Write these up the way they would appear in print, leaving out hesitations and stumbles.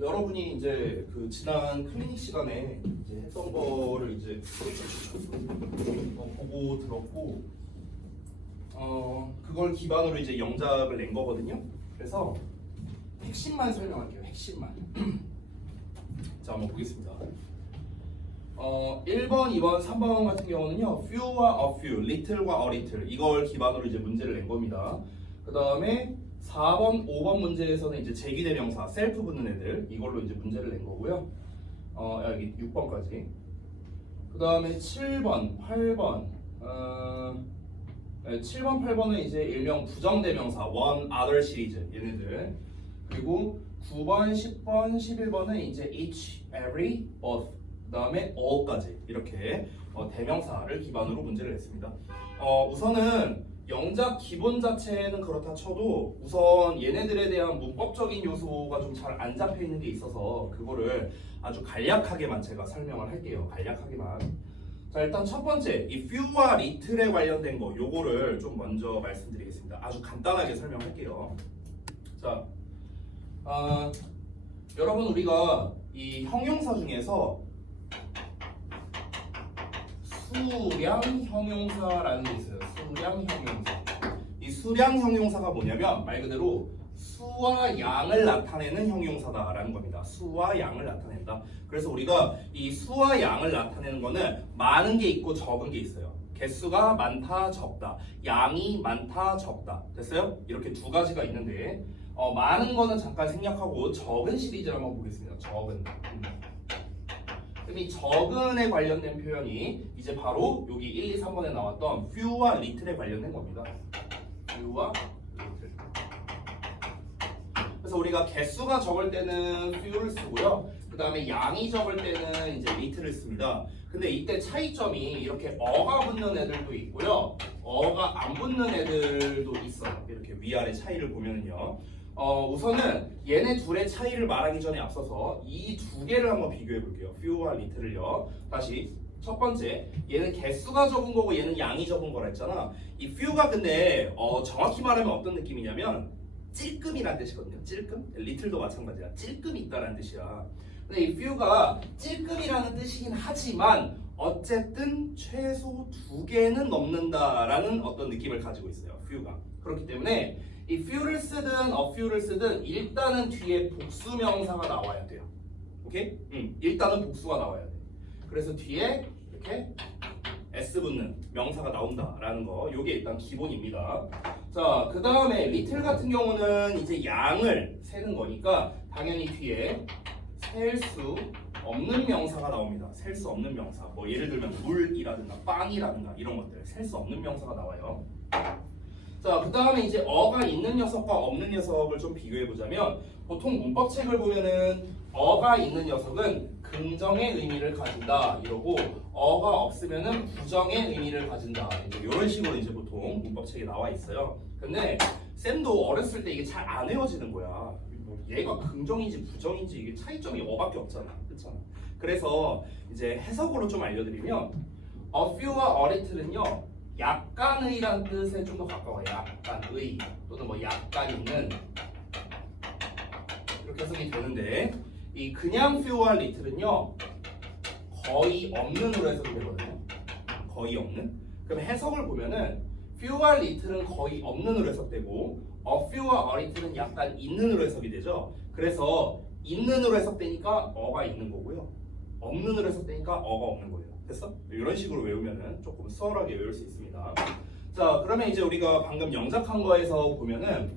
여러분이 이제 그 지난 클리닉 시간에 이제 했던 거를 이제 보고 들었고, 그걸 기반으로 이제 영작을 낸 거거든요. 그래서 핵심만 설명할게요. 핵심만. 자, 한번 보겠습니다. 1번, 2번, 3번 같은 경우는요, few와 a few, little과 a little 이걸 기반으로 이제 문제를 낸 겁니다. 그 다음에 4번, 5번 문제에서는 이제 제기대명사, 셀프 붙는 애들 이걸로 이제 문제를 낸 거고요. 여기 6번까지. 그 다음에 7번, 8번, 7번, 8번은 이제 일명 부정대명사, one, other 시리즈 얘네들. 그리고 9번, 10번, 11번은 이제 each, every, both, 그 다음에 all까지 이렇게 대명사를 기반으로 문제를 냈습니다. 우선은 영작 기본 자체는 그렇다 쳐도 우선 얘네들에 대한 문법적인 요소가 좀 잘 안 잡혀 있는 게 있어서 그거를 아주 간략하게만 제가 설명을 할게요. 간략하게만. 자, 일단 첫 번째 이 few와 little에 관련된 거 요거를 좀 먼저 말씀드리겠습니다. 아주 간단하게 설명할게요. 자, 여러분 우리가 이 형용사 중에서 수량 형용사라는 게 있어요. 수량 형용사. 이 수량 형용사가 뭐냐면 말 그대로 수와 양을 나타내는 형용사다라는 겁니다. 수와 양을 나타낸다. 그래서 우리가 이 수와 양을 나타내는 거는 많은 게 있고 적은 게 있어요. 개수가 많다, 적다. 양이 많다, 적다. 됐어요? 이렇게 두 가지가 있는데 많은 거는 잠깐 생략하고 적은 시리즈를 한번 보겠습니다. 적은. 그럼 이 적은에 관련된 표현이 이제 바로 여기 1, 2, 3번에 나왔던 few와 little에 관련된 겁니다. few와 little. 그래서 우리가 개수가 적을 때는 few를 쓰고요. 그 다음에 양이 적을 때는 이제 little를 씁니다. 근데 이때 차이점이 이렇게 어가 붙는 애들도 있고요. 어가 안 붙는 애들도 있어요. 이렇게 위아래 차이를 보면은요. 우선은 얘네 둘의 차이를 말하기 전에 앞서서 이 두 개를 한번 비교해 볼게요. few와 little를요. 다시 첫 번째, 얘는 개수가 적은 거고 얘는 양이 적은 거라 했잖아. 이 few가 근데 정확히 말하면 어떤 느낌이냐면 찔끔이라는 뜻이거든요. 찔끔? little도 마찬가지야. 찔끔이 있다라는 뜻이야. 근데 이 few가 찔끔이라는 뜻이긴 하지만 어쨌든 최소 두 개는 넘는다라는 어떤 느낌을 가지고 있어요. few가. 그렇기 때문에 이 few를 쓰든 a few를 쓰든 일단은 뒤에 복수 명사가 나와야 돼요. 오케이? 일단은 복수가 나와야 돼. 그래서 뒤에 이렇게 s 붙는 명사가 나온다라는 거. 요게 일단 기본입니다. 자, 그 다음에 little 같은 경우는 이제 양을 세는 거니까 당연히 뒤에 셀 수 없는 명사가 나옵니다. 셀 수 없는 명사. 뭐 예를 들면 물이라든가 빵이라든가 이런 것들 셀 수 없는 명사가 나와요. 자, 그 다음에 이제 어가 있는 녀석과 없는 녀석을 좀 비교해 보자면 보통 문법책을 보면은 어가 있는 녀석은 긍정의 의미를 가진다 이러고 어가 없으면은 부정의 의미를 가진다 이제 이런 식으로 이제 보통 문법책에 나와 있어요. 근데 쌤도 어렸을 때 이게 잘 안 외워지는 거야. 뭐 얘가 긍정인지 부정인지 이게 차이점이 어밖에 없잖아, 그렇잖아. 그래서 이제 해석으로 좀 알려드리면 a few와 a little는요. 약간의란 뜻에 좀 더 가까워요. 약간의 또는 뭐 약간 있는 이렇게 해석이 되는데 이 그냥 few와 little는요 거의 없는으로 해석이 되거든요. 거의 없는. 그럼 해석을 보면은 few와 little는 거의 없는으로 해석되고 a few와 a little는 약간 있는으로 해석이 되죠. 그래서 있는으로 해석되니까 어가 있는 거고요. 없는으로 해석되니까 어가 없는 거예요. 됐어? 이런 식으로 외우면은 조금 수월하게 외울 수 있습니다. 자, 그러면 이제 우리가 방금 영작한 거에서 보면은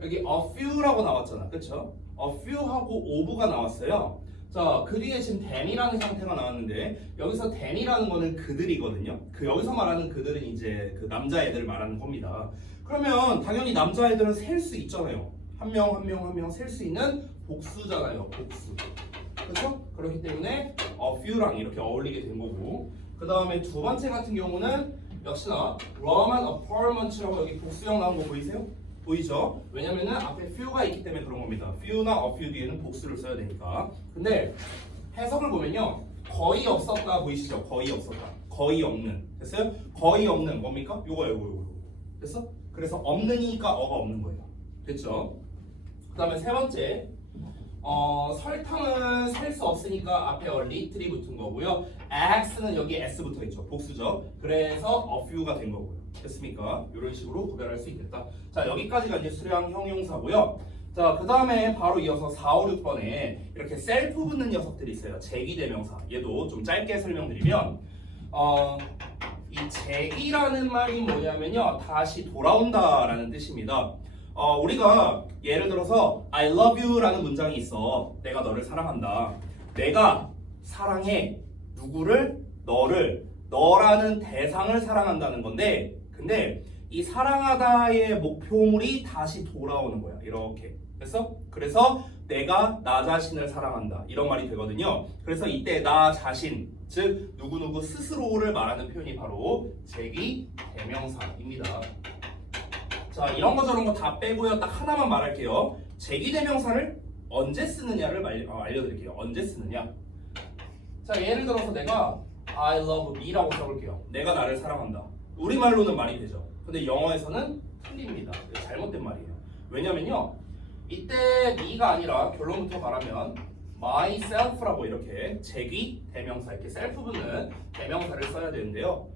여기 a few라고 나왔잖아, 그렇죠? a few하고 of가 나왔어요. 자, 그 뒤에 지금 then이라는 형태가 나왔는데 여기서 then이라는 거는 그들이거든요. 그 여기서 말하는 그들은 이제 그 남자애들 말하는 겁니다. 그러면 당연히 남자애들은 셀 수 있잖아요. 한 명 한 명 한 명 셀 수 있는 복수잖아요, 복수. 그렇죠? 그렇기 때문에 a few랑 이렇게 어울리게 된 거고 그 다음에 두 번째 같은 경우는 역시나 Roman apartments라고 여기 복수형 나온 거 보이세요? 보이죠? 왜냐면은 앞에 few가 있기 때문에 그런 겁니다. few나 a few 뒤에는 복수를 써야 되니까. 근데 해석을 보면요 거의 없었다 보이시죠? 거의 없었다. 거의 없는. 됐어요? 거의 없는 뭡니까? 요거 됐어? 그래서 없느니까 어가 없는 거예요. 됐죠? 그 다음에 세 번째, 설탕은 셀 수 없으니까 앞에 little이 붙은 거고요. x는 여기 s 붙어 있죠. 복수죠. 그래서 a few가 된 거고요. 됐습니까? 이런 식으로 구별할 수 있겠다. 자, 여기까지가 이제 수량 형용사고요. 자, 그 다음에 바로 이어서 4, 5, 6번에 이렇게 셀프 붙는 녀석들이 있어요. 제기대명사. 얘도 좀 짧게 설명드리면 이 제기라는 말이 뭐냐면요, 다시 돌아온다라는 뜻입니다. 우리가 예를 들어서 I love you 라는 문장이 있어. 내가 너를 사랑한다. 내가 사랑해 누구를? 너를. 너라는 대상을 사랑한다는 건데, 근데 이 사랑하다의 목표물이 다시 돌아오는 거야. 이렇게. 그래서 내가 나 자신을 사랑한다. 이런 말이 되거든요. 그래서 이때 나 자신, 즉 누구누구 스스로를 말하는 표현이 바로 제기 대명사입니다. 자, 이런 거 저런 거 다 빼고요. 딱 하나만 말할게요. 제기 대명사를 언제 쓰느냐를 알려드릴게요. 언제 쓰느냐. 자, 예를 들어서 내가 I love me라고 써볼게요. 내가 나를 사랑한다. 우리말로는 말이 되죠. 근데 영어에서는 틀립니다. 잘못된 말이에요. 왜냐면요, 이때 me가 아니라 결론부터 말하면 myself라고 이렇게 제기 대명사, 이렇게 셀프 붙는 대명사를 써야 되는데요.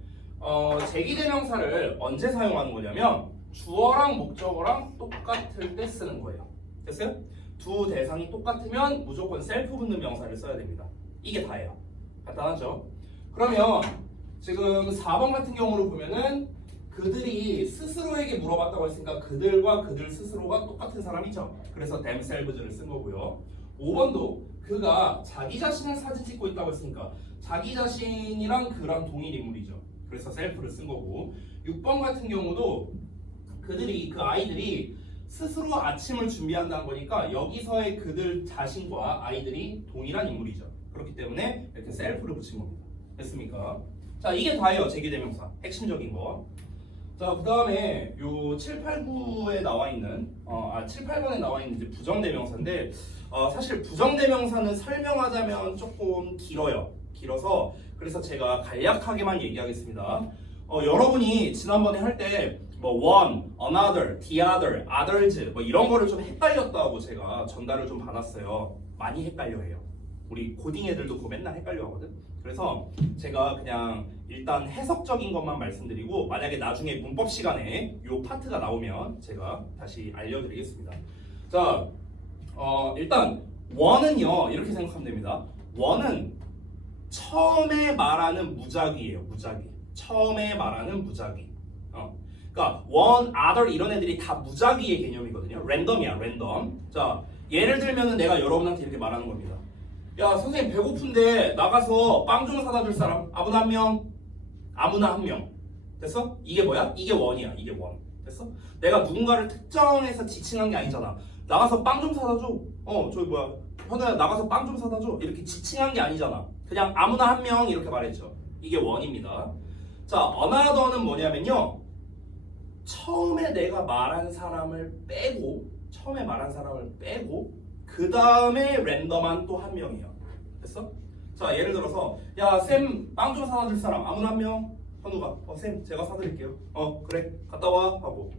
제기 대명사를 언제 사용하는 거냐면 주어랑 목적어랑 똑같을 때 쓰는 거예요. 됐어요? 두 대상이 똑같으면 무조건 셀프 붙는 명사를 써야 됩니다. 이게 다예요. 간단하죠? 그러면 지금 4번 같은 경우로 보면은 그들이 스스로에게 물어봤다고 했으니까 그들과 그들 스스로가 똑같은 사람이죠. 그래서 themselves를 쓴 거고요. 5번도 그가 자기 자신을 사진 찍고 있다고 했으니까 자기 자신이랑 그랑 동일 인물이죠. 그래서 self를 쓴 거고, 6번 같은 경우도 그들이, 그 아이들이 스스로 아침을 준비한다는 거니까 여기서의 그들 자신과 아이들이 동일한 인물이죠. 그렇기 때문에 이렇게 self를 붙인 겁니다. 됐습니까? 자, 이게 다예요. 제기대명사 핵심적인 거. 자, 그 다음에 요 7, 8, 9에 나와 있는 7, 8번에 나와 있는 이제 부정대명사인데, 사실 부정대명사는 설명하자면 조금 길어서 그래서 제가 간략하게만 얘기하겠습니다. 여러분이 지난번에 할 때 뭐 one, another, the other, others 뭐 이런 거를 좀 헷갈렸다고 제가 전달을 좀 받았어요. 많이 헷갈려해요. 우리 고딩 애들도 그거 맨날 헷갈려 하거든. 그래서 제가 그냥 일단 해석적인 것만 말씀드리고, 만약에 나중에 문법 시간에 요 파트가 나오면 제가 다시 알려드리겠습니다. 자, 일단 one은요 이렇게 생각하면 됩니다. one은 처음에 말하는 무작위예요. 무작위. 처음에 말하는 무작위. 그러니까 one, other 이런 애들이 다 무작위의 개념이거든요. 랜덤이야, 랜덤. 자, 예를 들면은 내가 여러분한테 이렇게 말하는 겁니다. 야, 선생님 배고픈데 나가서 빵 좀 사다 줄 사람? 아무나 한 명. 아무나 한 명. 됐어? 이게 뭐야? 이게 원이야. 이게 원. 됐어? 내가 누군가를 특정해서 지칭한 게 아니잖아. 나가서 빵 좀 사다 줘. 저기 뭐야? 현우야, 나가서 빵 좀 사다 줘. 이렇게 지칭한 게 아니잖아. 그냥 아무나 한 명 이렇게 말했죠. 이게 원입니다. 자, another는 뭐냐면요, 처음에 내가 말한 사람을 빼고, 그 다음에 랜덤한 또 한 명이에요. 됐어? 자, 예를 들어서 야, 쌤 빵 좀 사다 줄 사람 아무나 한 명. 현우가 쌤 제가 사드릴게요. 그래 갔다 와 하고,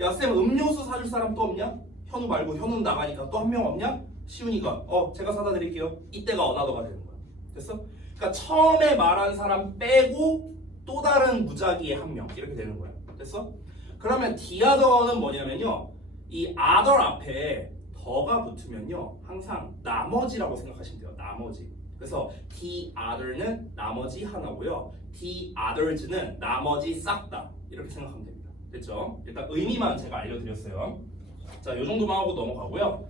야, 쌤 음료수 사줄 사람 또 없냐? 현우 말고, 현우는 나가니까 또 한 명 없냐? 시훈이가 제가 사다 드릴게요. 이때가 어나더가 되는 거야. 됐어? 그러니까 처음에 말한 사람 빼고 또 다른 무작위의 한 명 이렇게 되는 거야. 됐어? 그러면 the other는 뭐냐면요, 이 other 앞에 더가 붙으면요 항상 나머지라고 생각하시면 돼요. 나머지. 그래서 the other는 나머지 하나고요, the others는 나머지 싹 다 이렇게 생각하면 됩니다. 됐죠? 일단 의미만 제가 알려드렸어요. 자, 요 정도만 하고 넘어가고요.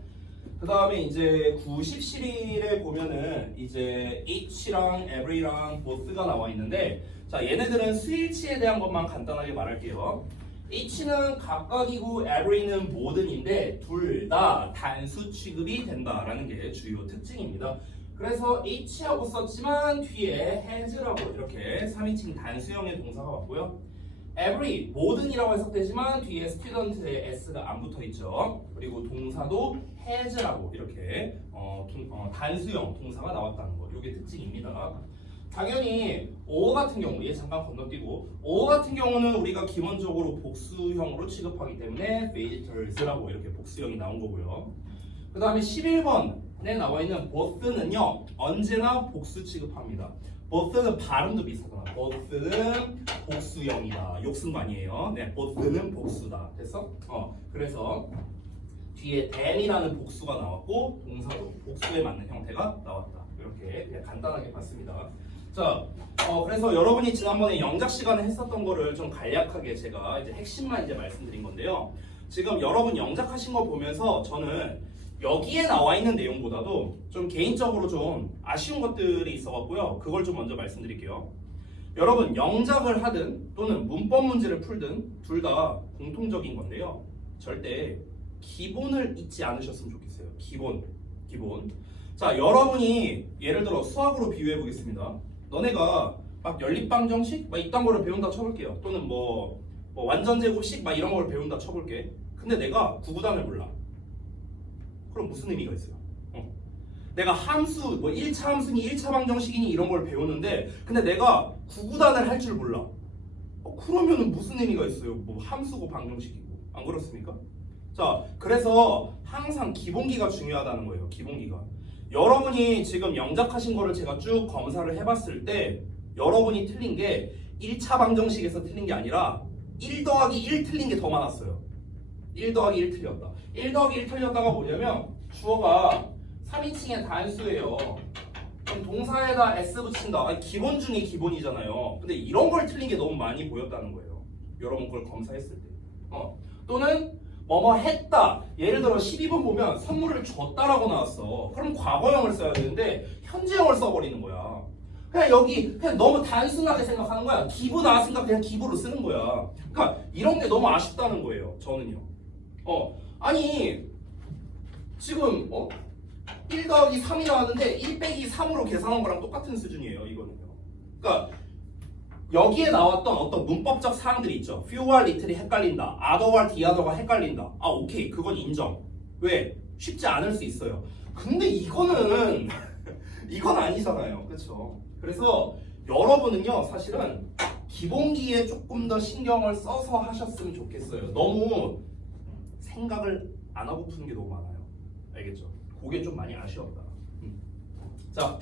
그 다음에 이제 90실일에 보면은 이제 each랑 every랑 both가 나와 있는데, 자, 얘네들은 수일치에 대한 것만 간단하게 말할게요. each는 각각이고 every는 모든인데 둘 다 단수 취급이 된다라는 게 주요 특징입니다. 그래서 each하고 썼지만 뒤에 has라고 이렇게 3인칭 단수형의 동사가 왔고요. every 모든이라고 해석되지만 뒤에 student의 s가 안 붙어 있죠. 그리고 동사도 has라고 이렇게 단수형 동사가 나왔다는 거, 이게 특징입니다. 당연히 5 같은 경우 얘 잠깐 건너뛰고 5 같은 경우는 우리가 기본적으로 복수형으로 취급하기 때문에 visitors라고 이렇게 복수형이 나온 거고요. 그 다음에 11번에 나와 있는 both는요 언제나 복수 취급합니다. both는 발음도 비슷하잖아. both는 복수형이다. 욕쓴 거 아니에요. 네, both는 복수다. 됐어? 그래서 뒤에 than이라는 복수가 나왔고 동사도 복수에 맞는 형태가 나왔다. 이렇게 그냥 간단하게 봤습니다. 자, 그래서 여러분이 지난번에 영작 시간에 했었던 거를 좀 간략하게 제가 이제 핵심만 이제 말씀드린 건데요. 지금 여러분 영작하신 거 보면서 저는 여기에 나와 있는 내용보다도 좀 개인적으로 좀 아쉬운 것들이 있어갖고요. 그걸 좀 먼저 말씀드릴게요. 여러분 영작을 하든 또는 문법 문제를 풀든 둘 다 공통적인 건데요. 절대 기본을 잊지 않으셨으면 좋겠어요. 기본. 자, 여러분이 예를 들어 수학으로 비유해 보겠습니다. 너네가 막 연립방정식 막 이딴 거를 배운다 쳐볼게요. 또는 뭐 완전제곱식 막 이런 걸 배운다 쳐볼게. 근데 내가 구구단을 몰라. 그럼 무슨 의미가 있어요? 내가 함수, 뭐 1차 함수니 1차 방정식이니 이런 걸 배우는데 근데 내가 구구단을 할 줄 몰라. 그러면은 무슨 의미가 있어요? 뭐 함수고 방정식이고. 안 그렇습니까? 자, 그래서 항상 기본기가 중요하다는 거예요. 기본기가. 여러분이 지금 영작하신 거를 제가 쭉 검사를 해봤을 때 여러분이 틀린 게 1차 방정식에서 틀린 게 아니라 1 더하기 1 틀린 게 더 많았어요. 1 더하기 1 틀렸다. 1 더하기 1 틀렸다가 뭐냐면 주어가 3인칭의 단수예요. 그럼 동사에다 s 붙인다. 아니, 기본 중에 기본이잖아요. 근데 이런 걸 틀린 게 너무 많이 보였다는 거예요. 여러분 걸 검사했을 때. 또는 뭐뭐 했다. 예를 들어 12번 보면 선물을 줬다라고 나왔어. 그럼 과거형을 써야 되는데 현재형을 써버리는 거야. 그냥 여기 그냥 너무 단순하게 생각하는 거야. 기부 나왔으니까 그냥 기부로 쓰는 거야. 그러니까 이런 게 너무 아쉽다는 거예요. 저는요. 아니 지금 1 더하기 3이 나왔는데 1 빼기 3으로 계산한 거랑 똑같은 수준이에요. 이거는요. 그러니까 여기에 나왔던 어떤 문법적 사항들이 있죠. few와 little이 헷갈린다. other와 the other가 헷갈린다. 아, 오케이. 그건 인정. 왜? 쉽지 않을 수 있어요. 근데 이거는 이건 아니잖아요. 그렇죠? 그래서 여러분은요. 사실은 기본기에 조금 더 신경을 써서 하셨으면 좋겠어요. 너무 생각을 안 하고 푸는 게 너무 많아요. 알겠죠? 그게 좀 많이 아쉬웠다. 자,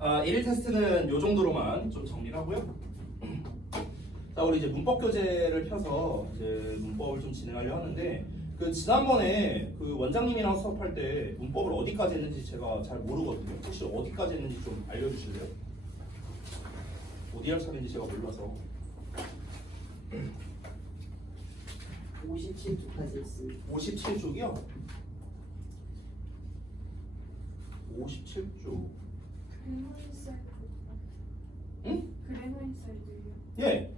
1일 테스트는 이 정도로만 좀 정리를 하고요. 자, 우리 이제 문법 교재를 펴서 이제 문법을 좀 진행하려 하는데 그 지난번에 그 원장님이랑 수업할 때 문법을 어디까지 했는지 제가 잘 모르거든요. 혹시 어디까지 했는지 좀 알려주실래요? 어디 할 차례인지 제가 몰라서. 57쪽까지 했습니다. 57쪽이요? 57쪽. 그래머리 사이드. 응? 그래머리 사이드요. 예.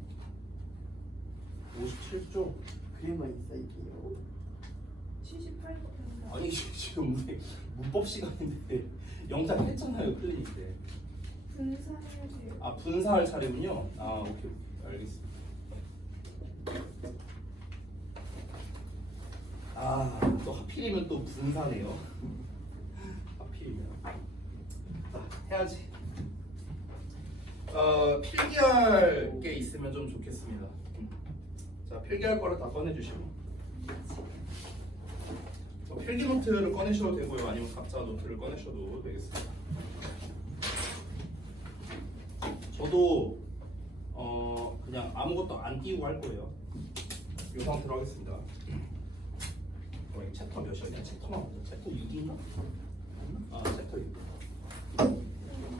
57쪽. 그래만 있어요. 78번. 아니 지금 우리 문법 시간인데 영작 했잖아요. 클리닉 때. 분사해야 돼요. 아, 분사할 차례군요. 아, 오케이. 알겠습니다. 아, 또 하필이면 또 분사네요. 하필이면. 자, 해야지. 필기할 게 있으면 좀 좋겠습니다. 자, 필기할 거를 다 꺼내주시고. 필기 노트를 꺼내셔도 되고요. 아니면 각자 노트를 꺼내셔도 되겠습니다. 저도 그냥 아무것도 안 띄우고 할 거예요. 이 상태로 하겠습니다. 챕터 몇이었냐? 챕터만 보자. 챕터 6인가? 아, 챕터 6.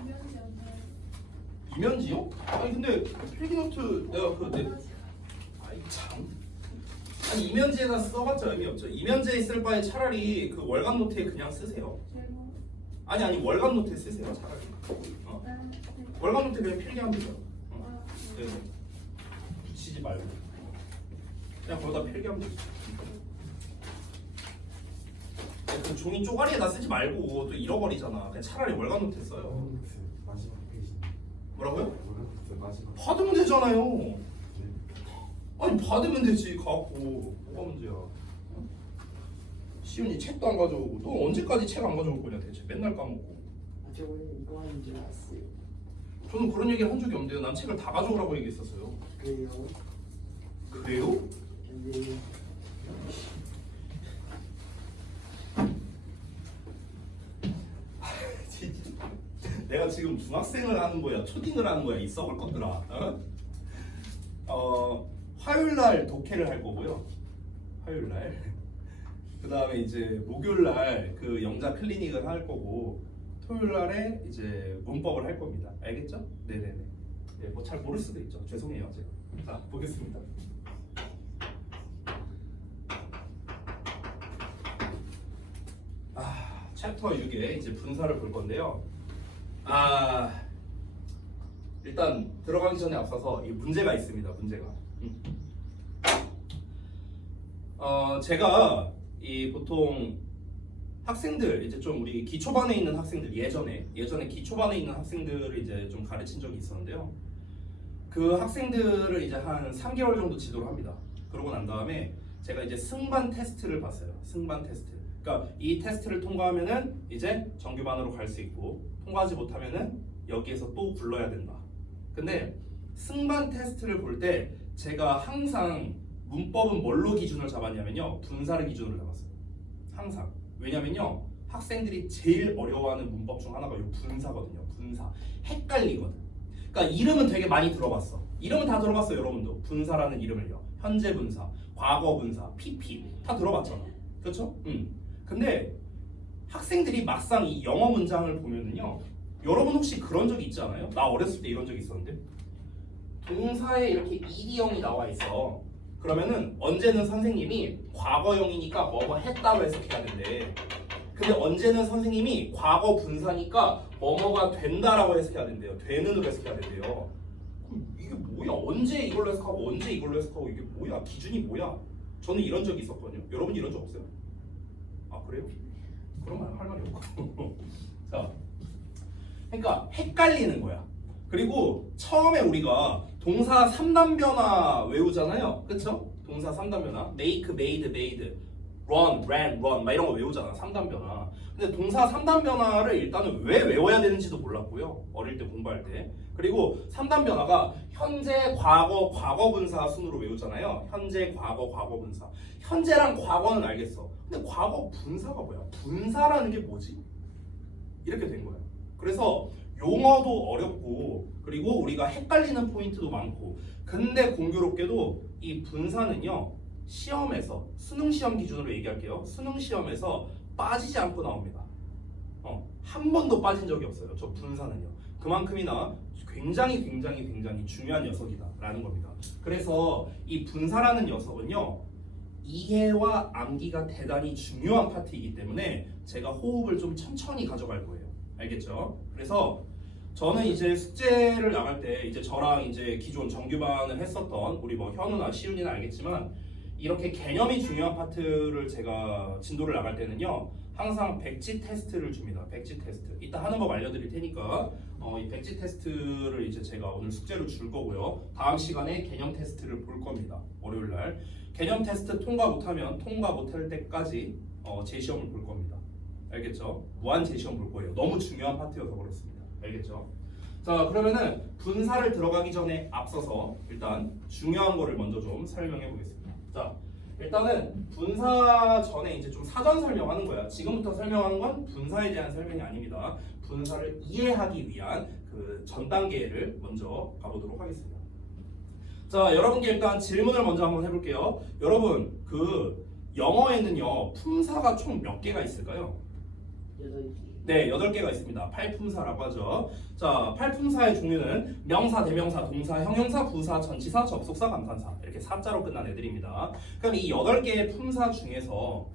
이면지 안 나요. 이면지요? 아니 근데 필기노트 내가 아이 참. 아니 이면지에다 써봤자 의미 없죠. 이면지에 있을 바에 차라리 그 월간 노트에 그냥 쓰세요. 제목. 아니 월간 노트에 쓰세요 차라리. 네. 월간 노트에 그냥 필기하면 돼요. 네. 네. 붙이지 말고 그냥 거기다 필기하면 되죠. 그 종이 쪼가리에다 쓰지 말고 또 잃어버리잖아. 그냥 차라리 월간 노트에 써요. 마지막 페이지. 뭐라고요? 마지막. 받으면 되잖아요. 아니 받으면 되지. 갖고 뭐가 문제야? 시윤이 책도 안 가져오고 너 언제까지 책 안 가져올 거냐 대체. 맨날 까먹고. 아, 저번에 이거 하는 줄 알았어요. 저는 그런 얘기를 한 적이 없는데요. 난 책을 다 가져오라고 얘기했었어요. 그래요. 그래요? 네. 진짜. 내가 지금 중학생을 하는 거야, 초딩을 하는 거야, 이 썩을 것들아. 화요일 날 독해를 할 거고요. 화요일 날. 그 다음에 이제 목요일 날 그 영자 클리닉을 할 거고, 토요일 날에 이제 문법을 할 겁니다. 알겠죠? 네네네. 네, 뭐 잘 모를 수도 있죠. 죄송해요, 제가. 자, 보겠습니다. 챕터 6에 이제 분사를 볼 건데요. 일단 들어가기 전에 앞서서 이 문제가 있습니다. 문제가. 제가 이 보통 학생들 이제 좀 우리 기초반에 있는 학생들 예전에 기초반에 있는 학생들을 이제 좀 가르친 적이 있었는데요. 그 학생들을 이제 한 3개월 정도 지도를 합니다. 그러고 난 다음에 제가 이제 승반 테스트를 봤어요. 승반 테스트. 그러니까 이 테스트를 통과하면은 이제 정규반으로 갈 수 있고, 통과하지 못하면은 여기에서 또 불러야 된다. 근데 승반 테스트를 볼 때 제가 항상 문법은 뭘로 기준을 잡았냐면요, 분사를 기준으로 잡았어요. 항상. 왜냐면요, 학생들이 제일 어려워하는 문법 중 하나가 이 분사거든요. 분사. 헷갈리거든. 그러니까 이름은 되게 많이 들어봤어. 이름은 다 들어봤어요, 여러분도. 분사라는 이름을요. 현재 분사, 과거 분사, PP 다 들어봤잖아. 그렇죠? 근데 학생들이 막상 이 영어 문장을 보면은요, 여러분 혹시 그런 적 있지 않아요? 나 어렸을 때 이런 적 있었는데, 동사에 이렇게 ed형이 나와 있어. 그러면은 언제는 선생님이 과거형이니까 뭐뭐 했다고 해석해야 된대. 근데 언제는 선생님이 과거 분사니까 뭐뭐가 된다라고 해석해야 된대요. 되는으로 해석해야 된대요. 그럼 이게 뭐야? 언제 이걸로 해석하고 언제 이걸로 해석하고 이게 뭐야? 기준이 뭐야? 저는 이런 적이 있었거든요. 여러분 이런 적 없어요? 아 그래요? 그러면 할 말이 없고. 자, 그러니까 헷갈리는 거야. 그리고 처음에 우리가 동사 3단 변화 외우잖아요. 그쵸? 동사 3단 변화. make, made, made, run, ran, run 막 이런 거 외우잖아. 3단 변화. 근데 동사 3단 변화를 일단은 왜 외워야 되는지도 몰랐고요. 어릴 때 공부할 때. 그리고 3단 변화가 현재, 과거, 과거분사 순으로 외우잖아요. 현재, 과거, 과거분사. 현재랑 과거는 알겠어. 근데 과거 분사가 뭐야? 분사라는 게 뭐지? 이렇게 된 거야. 그래서 용어도 어렵고, 그리고 우리가 헷갈리는 포인트도 많고, 근데 공교롭게도 이 분사는요, 시험에서, 수능 시험 기준으로 얘기할게요. 수능 시험에서 빠지지 않고 나옵니다. 한 번도 빠진 적이 없어요. 저 분사는요. 그만큼이나 굉장히 중요한 녀석이다라는 겁니다. 그래서 이 분사라는 녀석은요, 이해와 암기가 대단히 중요한 파트이기 때문에 제가 호흡을 좀 천천히 가져갈 거예요. 알겠죠? 그래서 저는 이제 숙제를 나갈 때 이제 저랑 이제 기존 정규반을 했었던 우리 뭐 현우나 시윤이는 알겠지만, 이렇게 개념이 중요한 파트를 제가 진도를 나갈 때는요, 항상 백지 테스트를 줍니다. 백지 테스트. 이따 하는 법 알려드릴 테니까 이 백지 테스트를 이제 제가 오늘 숙제로 줄 거고요. 다음 시간에 개념 테스트를 볼 겁니다. 월요일 날. 개념 테스트 통과 못하면 통과 못할 때까지 재시험을 볼 겁니다. 알겠죠? 무한 재시험 볼 거예요. 너무 중요한 파트여서 그렇습니다. 알겠죠? 자, 그러면은 분사를 들어가기 전에 앞서서 일단 중요한 거를 먼저 좀 설명해 보겠습니다. 자, 일단은 분사 전에 이제 좀 사전 설명하는 거야. 지금부터 설명하는 건 분사에 대한 설명이 아닙니다. 분사를 이해하기 위한 그 전 단계를 먼저 가보도록 하겠습니다. 자, 여러분께 일단 질문을 먼저 한번 해볼게요. 여러분, 그 영어에는요, 품사가 총 몇 개가 있을까요? 8개. 네, 8개가 있습니다. 8품사라고 하죠. 자, 8품사의 종류는 명사, 대명사, 동사, 형용사, 부사, 전치사, 접속사, 감탄사 이렇게 사자로 끝난 애들입니다. 그럼 이 8개의 품사 중에서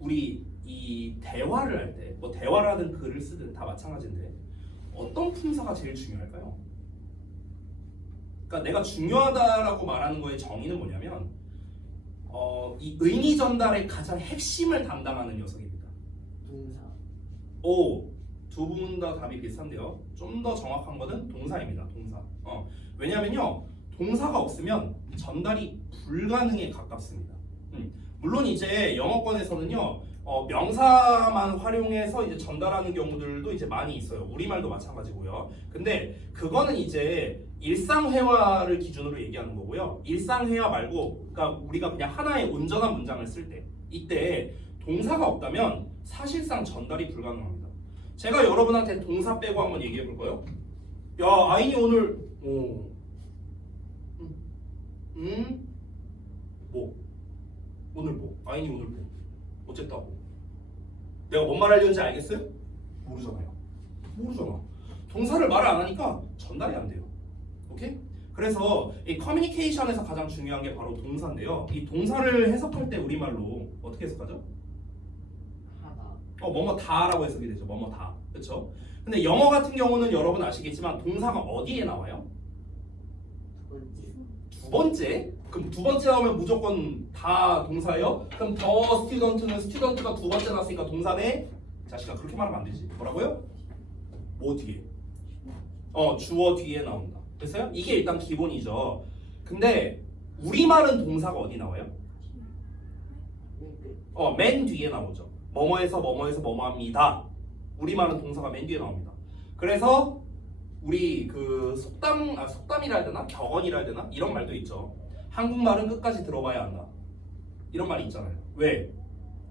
우리 이 대화를 할 때, 뭐 대화를 하든 글을 쓰든 다 마찬가지인데 어떤 품사가 제일 중요할까요? 그러니까 내가 중요하다라고 말하는 거의 정의는 뭐냐면 이 의미 전달의 가장 핵심을 담당하는 녀석입니다. 동사. 오, 두 분 다 답이 비슷한데요. 좀 더 정확한 것은 동사입니다. 동사. 왜냐면요, 동사가 없으면 전달이 불가능에 가깝습니다. 물론 이제 영어권에서는요 명사만 활용해서 이제 전달하는 경우들도 이제 많이 있어요. 우리말도 마찬가지고요. 근데 그거는 이제 일상회화를 기준으로 얘기하는 거고요. 일상회화 말고 그러니까 우리가 그냥 하나의 온전한 문장을 쓸 때 이때 동사가 없다면 사실상 전달이 불가능합니다. 제가 여러분한테 동사 빼고 한번 얘기해 볼까요? 야, 아인이 오늘 뭐? 오늘 뭐? 아인이 오늘 뭐? 어쨌다고? 내가 뭔 말하려는지 알겠어요? 모르잖아요. 모르잖아. 동사를 말을 안 하니까 전달이 안 돼요. 오케이? 그래서 이 커뮤니케이션에서 가장 중요한 게 바로 동사인데요. 이 동사를 해석할 때 우리말로 어떻게 해석하죠? 하다. 뭐뭐 다라고 해석이 되죠. 뭐뭐 다. 그렇죠? 근데 영어 같은 경우는 여러분 아시겠지만 동사가 어디에 나와요? 두 번째. 두 번째? 그럼 두 번째 나오면 무조건 다 동사예요? 그럼 더 스튜던트는 스튜던트가 두 번째 나왔으니까 동사네? 자식아 그렇게 말하면 안 되지. 뭐라고요? 뭐 뒤에? 주어 뒤에 나온다. 됐어요? 이게 일단 기본이죠. 근데 우리말은 동사가 어디 나와요? 맨 뒤에 나오죠. 뭐뭐에서 뭐뭐에서 뭐뭐합니다. 우리말은 동사가 맨 뒤에 나옵니다. 그래서 우리 그 속담이라 해야 되나? 격언이라 해야 되나? 이런 말도 있죠. 한국말은 끝까지 들어봐야 한다. 이런 말이 있잖아요. 왜?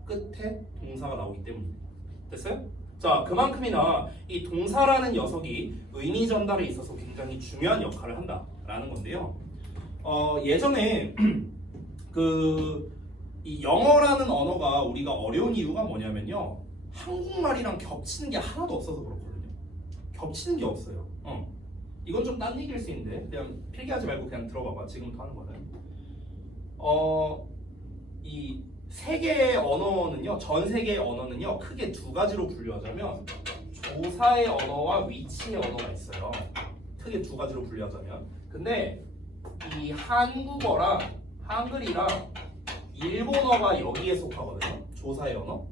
끝에 동사가 나오기 때문입니다. 됐어요? 자, 그만큼이나 이 동사라는 녀석이 의미 전달에 있어서 굉장히 중요한 역할을 한다라는 건데요. 예전에 이 영어라는 언어가 우리가 어려운 이유가 뭐냐면요. 한국말이랑 겹치는 게 하나도 없어서 그렇거든요. 겹치는 게 없어요. 이건 좀 딴 얘기일 수 있는데 그냥 필기하지 말고 그냥 들어봐봐. 지금부터 하는 거는. 이 세계의 언어는요, 전 세계의 언어는요, 크게 두 가지로 분류하자면 조사의 언어와 위치의 언어가 있어요. 크게 두 가지로 분류하자면. 근데 이 한국어랑 한글이랑 일본어가 여기에 속하거든요. 조사의 언어.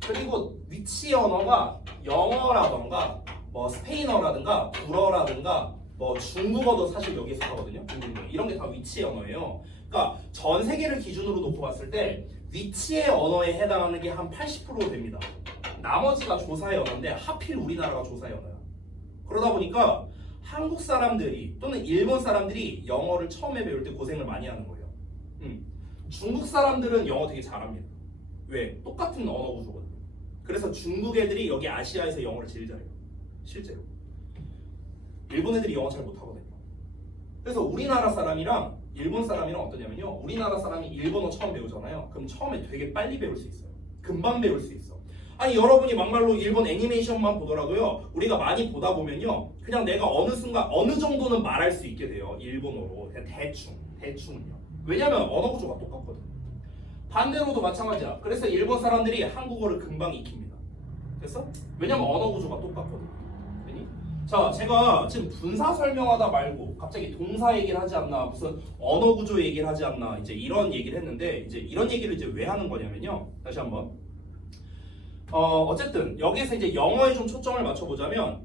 그리고 위치의 언어가 영어라던가 뭐 스페인어라든가 불어라든가 뭐 중국어도 사실 여기에 속하거든요. 이런 게 다 위치의 언어예요. 그러니까 전 세계를 기준으로 놓고 봤을 때 위치의 언어에 해당하는 게 한 80% 됩니다. 나머지가 조사의 언어인데 하필 우리나라가 조사의 언어야. 그러다 보니까 한국 사람들이 또는 일본 사람들이 영어를 처음에 배울 때 고생을 많이 하는 거예요. 중국 사람들은 영어 되게 잘합니다. 왜? 똑같은 언어 구조거든요. 그래서 중국 애들이 여기 아시아에서 영어를 제일 잘해요. 실제로. 일본 애들이 영어 잘 못하거든요. 그래서 우리나라 사람이랑 일본 사람이랑 어떠냐면요. 우리나라 사람이 일본어 처음 배우잖아요. 그럼 처음에 되게 빨리 배울 수 있어요. 금방 배울 수 있어. 아니 여러분이 막말로 일본 애니메이션만 보더라도요. 우리가 많이 보다 보면요. 그냥 내가 어느 순간 어느 정도는 말할 수 있게 돼요. 일본어로. 그냥 대충은요. 왜냐면 언어 구조가 똑같거든요. 반대로도 마찬가지야. 그래서 일본 사람들이 한국어를 금방 익힙니다. 됐어? 왜냐면 언어 구조가 똑같거든요. 자, 제가 지금 분사 설명하다 말고 갑자기 동사 얘기를 하지 않나, 무슨 언어 구조 얘기를 하지 않나, 이제 이런 얘기를 했는데, 이제 이런 얘기를 이제 왜 하는 거냐면요. 다시 한번. 어쨌든 여기에서 이제 영어에 좀 초점을 맞춰보자면,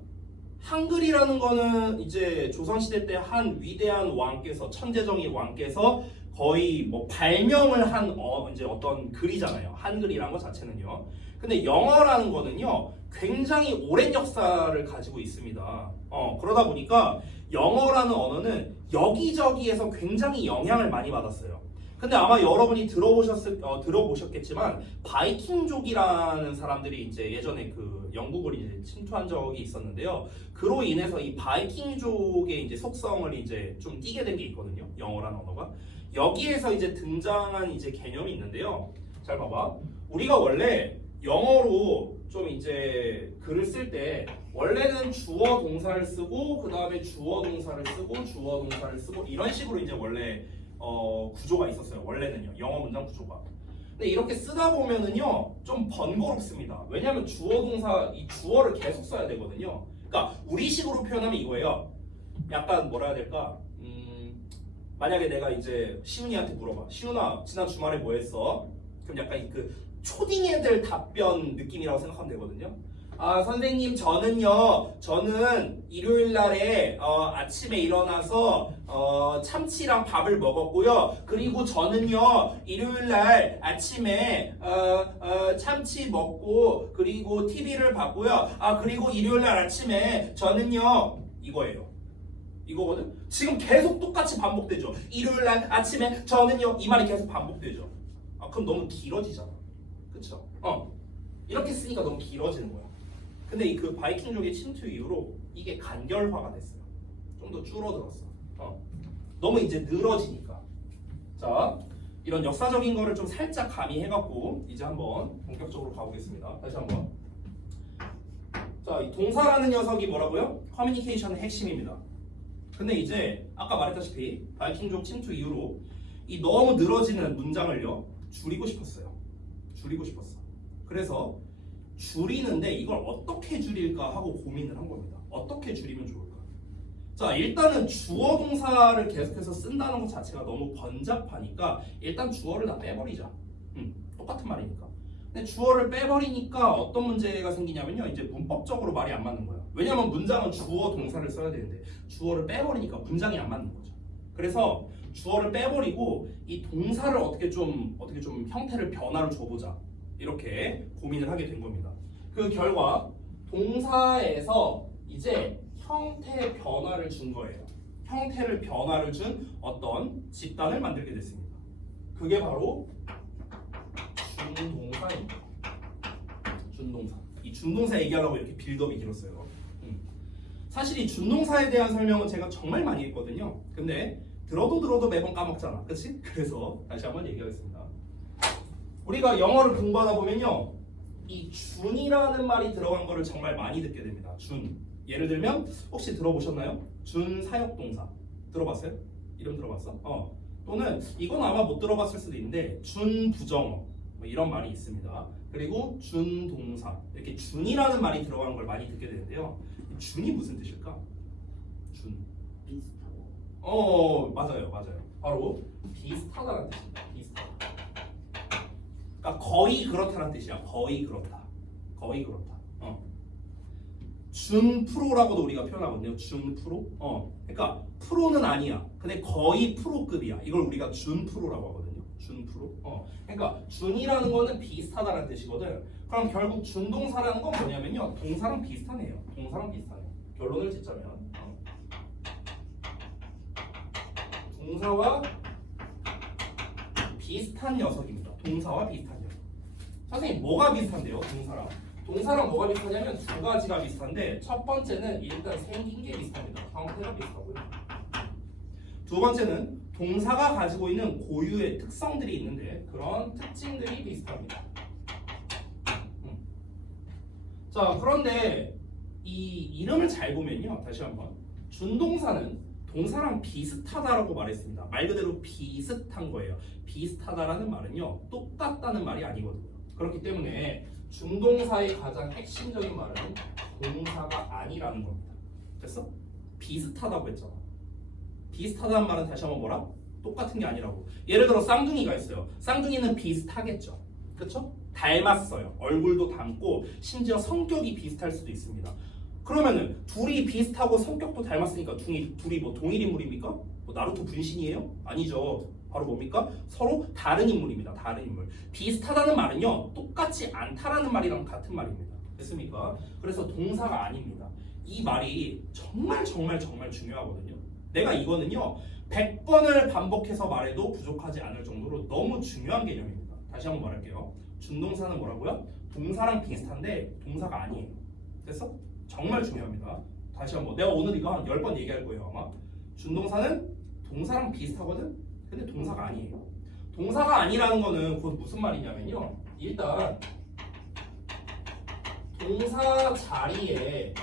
한글이라는 거는 이제 조선시대 때 한 위대한 왕께서, 천재정의 왕께서 거의 뭐 발명을 한 이제 어떤 글이잖아요. 한글이라는 것 자체는요. 근데 영어라는 거는요. 굉장히 오랜 역사를 가지고 있습니다. 그러다 보니까 영어라는 언어는 여기저기에서 굉장히 영향을 많이 받았어요. 근데 아마 여러분이 들어보셨겠지만 바이킹족이라는 사람들이 이제 예전에 그 영국을 이제 침투한 적이 있었는데요. 그로 인해서 이 바이킹족의 이제 속성을 이제 좀 띠게 된 게 있거든요. 영어라는 언어가. 여기에서 이제 등장한 이제 개념이 있는데요. 잘 봐봐. 우리가 원래 영어로 좀 이제 글을 쓸 때 원래는 주어 동사를 쓰고 그 다음에 주어 동사를 쓰고 주어 동사를 쓰고 이런 식으로 이제 원래 구조가 있었어요. 원래는요. 영어 문장 구조가. 근데 이렇게 쓰다 보면은요 좀 번거롭습니다. 왜냐하면 주어 동사 이 주어를 계속 써야 되거든요. 그러니까 우리식으로 표현하면 이거예요. 약간 뭐라 해야 될까? 만약에 내가 이제 시훈이한테 물어봐. 시훈아 지난 주말에 뭐 했어? 그럼 약간 그 초딩 애들 답변 느낌이라고 생각하면 되거든요. 아 선생님 저는 일요일 날에 아침에 일어나서 참치랑 밥을 먹었고요. 그리고 저는요 일요일 날 아침에 참치 먹고 그리고 TV를 봤고요. 아 그리고 일요일 날 아침에 저는요 이거예요. 이거거든? 지금 계속 똑같이 반복되죠. 일요일 날 아침에 저는요 이 말이 계속 반복되죠. 아 그럼 너무 길어지잖아. 그쵸? 이렇게 쓰니까 너무 길어지는 거야. 근데 이 그 바이킹족의 침투 이후로 이게 간결화가 됐어요. 좀 더 줄어들었어. 너무 이제 늘어지니까. 자, 이런 역사적인 거를 좀 살짝 가미해갖고 이제 한번 본격적으로 가보겠습니다. 다시 한번. 자, 이 동사라는 녀석이 뭐라고요? 커뮤니케이션의 핵심입니다. 근데 이제 아까 말했다시피 바이킹족 침투 이후로 이 너무 늘어지는 문장을요 줄이고 싶었어요. 줄이고 싶었어. 그래서 줄이는데 이걸 어떻게 줄일까 하고 고민을 한 겁니다. 어떻게 줄이면 좋을까? 자, 일단은 주어 동사를 계속해서 쓴다는 것 자체가 너무 번잡하니까 일단 주어를 다 빼버리자. 똑같은 말이니까. 근데 주어를 빼버리니까 어떤 문제가 생기냐면요. 이제 문법적으로 말이 안 맞는 거예요. 왜냐면 문장은 주어 동사를 써야 되는데 주어를 빼버리니까 문장이 안 맞는 거죠. 그래서 주어를 빼버리고 이 동사를 어떻게 좀 형태를 변화를 줘보자. 이렇게 고민을 하게 된 겁니다. 그 결과 동사에서 이제 형태 변화를 준 거예요. 형태를 변화를 준 어떤 집단을 만들게 됐습니다. 그게 바로 준동사입니다. 준동사. 이 준동사 얘기하려고 이렇게 빌드업이 길었어요. 사실 이 준동사에 대한 설명은 제가 정말 많이 했거든요. 근데 들어도 매번 까먹잖아. 그치? 그래서 다시 한번 얘기하겠습니다. 우리가 영어를 공부하다 보면요. 이 준이라는 말이 들어간 거를 정말 많이 듣게 됩니다. 준. 예를 들면 혹시 들어보셨나요? 준사역동사. 들어봤어요? 이름 들어봤어? 또는 이건 아마 못 들어봤을 수도 있는데 준부정어 뭐 이런 말이 있습니다. 그리고 준동사. 이렇게 준이라는 말이 들어간 걸 많이 듣게 되는데요. 준이 무슨 뜻일까? 준. 비슷하고. 맞아요. 바로 비슷하다는 뜻입니다. 비슷하다. 그러니까 거의 그렇다는 뜻이야. 거의 그렇다. 준 프로라고도 우리가 표현하거든요. 준 프로. 그러니까 프로는 아니야. 근데 거의 프로급이야. 이걸 우리가 준 프로라고 하거든요. 준 프로. 그러니까 준이라는 거는 비슷하다는 뜻이거든. 그럼 결국 준동사라는 건 뭐냐면요. 동사랑 비슷하네요. 결론을 짓자면 동사와 비슷한 녀석입니다. 동사와 비슷한 녀석. 선생님 뭐가 비슷한데요? 동사랑 뭐가 비슷하냐면 두 가지가 비슷한데 첫 번째는 일단 생긴 게 비슷합니다. 형태가 비슷하고요. 두 번째는 동사가 가지고 있는 고유의 특성들이 있는데 그런 특징들이 비슷합니다. 자, 그런데 이 이름을 잘 보면요. 다시 한번 준동사는 동사랑 비슷하다라고 말했습니다. 말 그대로 비슷한 거예요. 비슷하다라는 말은요. 똑같다는 말이 아니거든요. 그렇기 때문에 준동사의 가장 핵심적인 말은 동사가 아니라는 겁니다. 됐어? 비슷하다고 했잖아. 비슷하다는 말은 다시 한번 뭐라? 똑같은 게 아니라고. 예를 들어 쌍둥이가 있어요. 쌍둥이는 비슷하겠죠. 그렇죠? 닮았어요. 얼굴도 닮고 심지어 성격이 비슷할 수도 있습니다. 그러면은 둘이 비슷하고 성격도 닮았으니까 둘이 뭐 동일 인물입니까? 뭐 나루토 분신이에요? 아니죠. 바로 뭡니까? 서로 다른 인물입니다. 다른 인물. 비슷하다는 말은요. 똑같지 않다라는 말이랑 같은 말입니다. 됐습니까? 그래서 동사가 아닙니다. 이 말이 정말 중요하거든요. 내가 이거는요. 100번을 반복해서 말해도 부족하지 않을 정도로 너무 중요한 개념입니다. 다시 한번 말할게요. 준동사는 뭐라고요? 동사랑 비슷한데 동사가 아니에요. 됐어? 정말 중요합니다. 다시 한번 내가 오늘 이거 한 10번 얘기할 거예요 아마. 준동사는 동사랑 비슷하거든? 근데 동사가 아니에요. 동사가 아니라는 거는 그건 무슨 말이냐면요. 일단 동사 자리에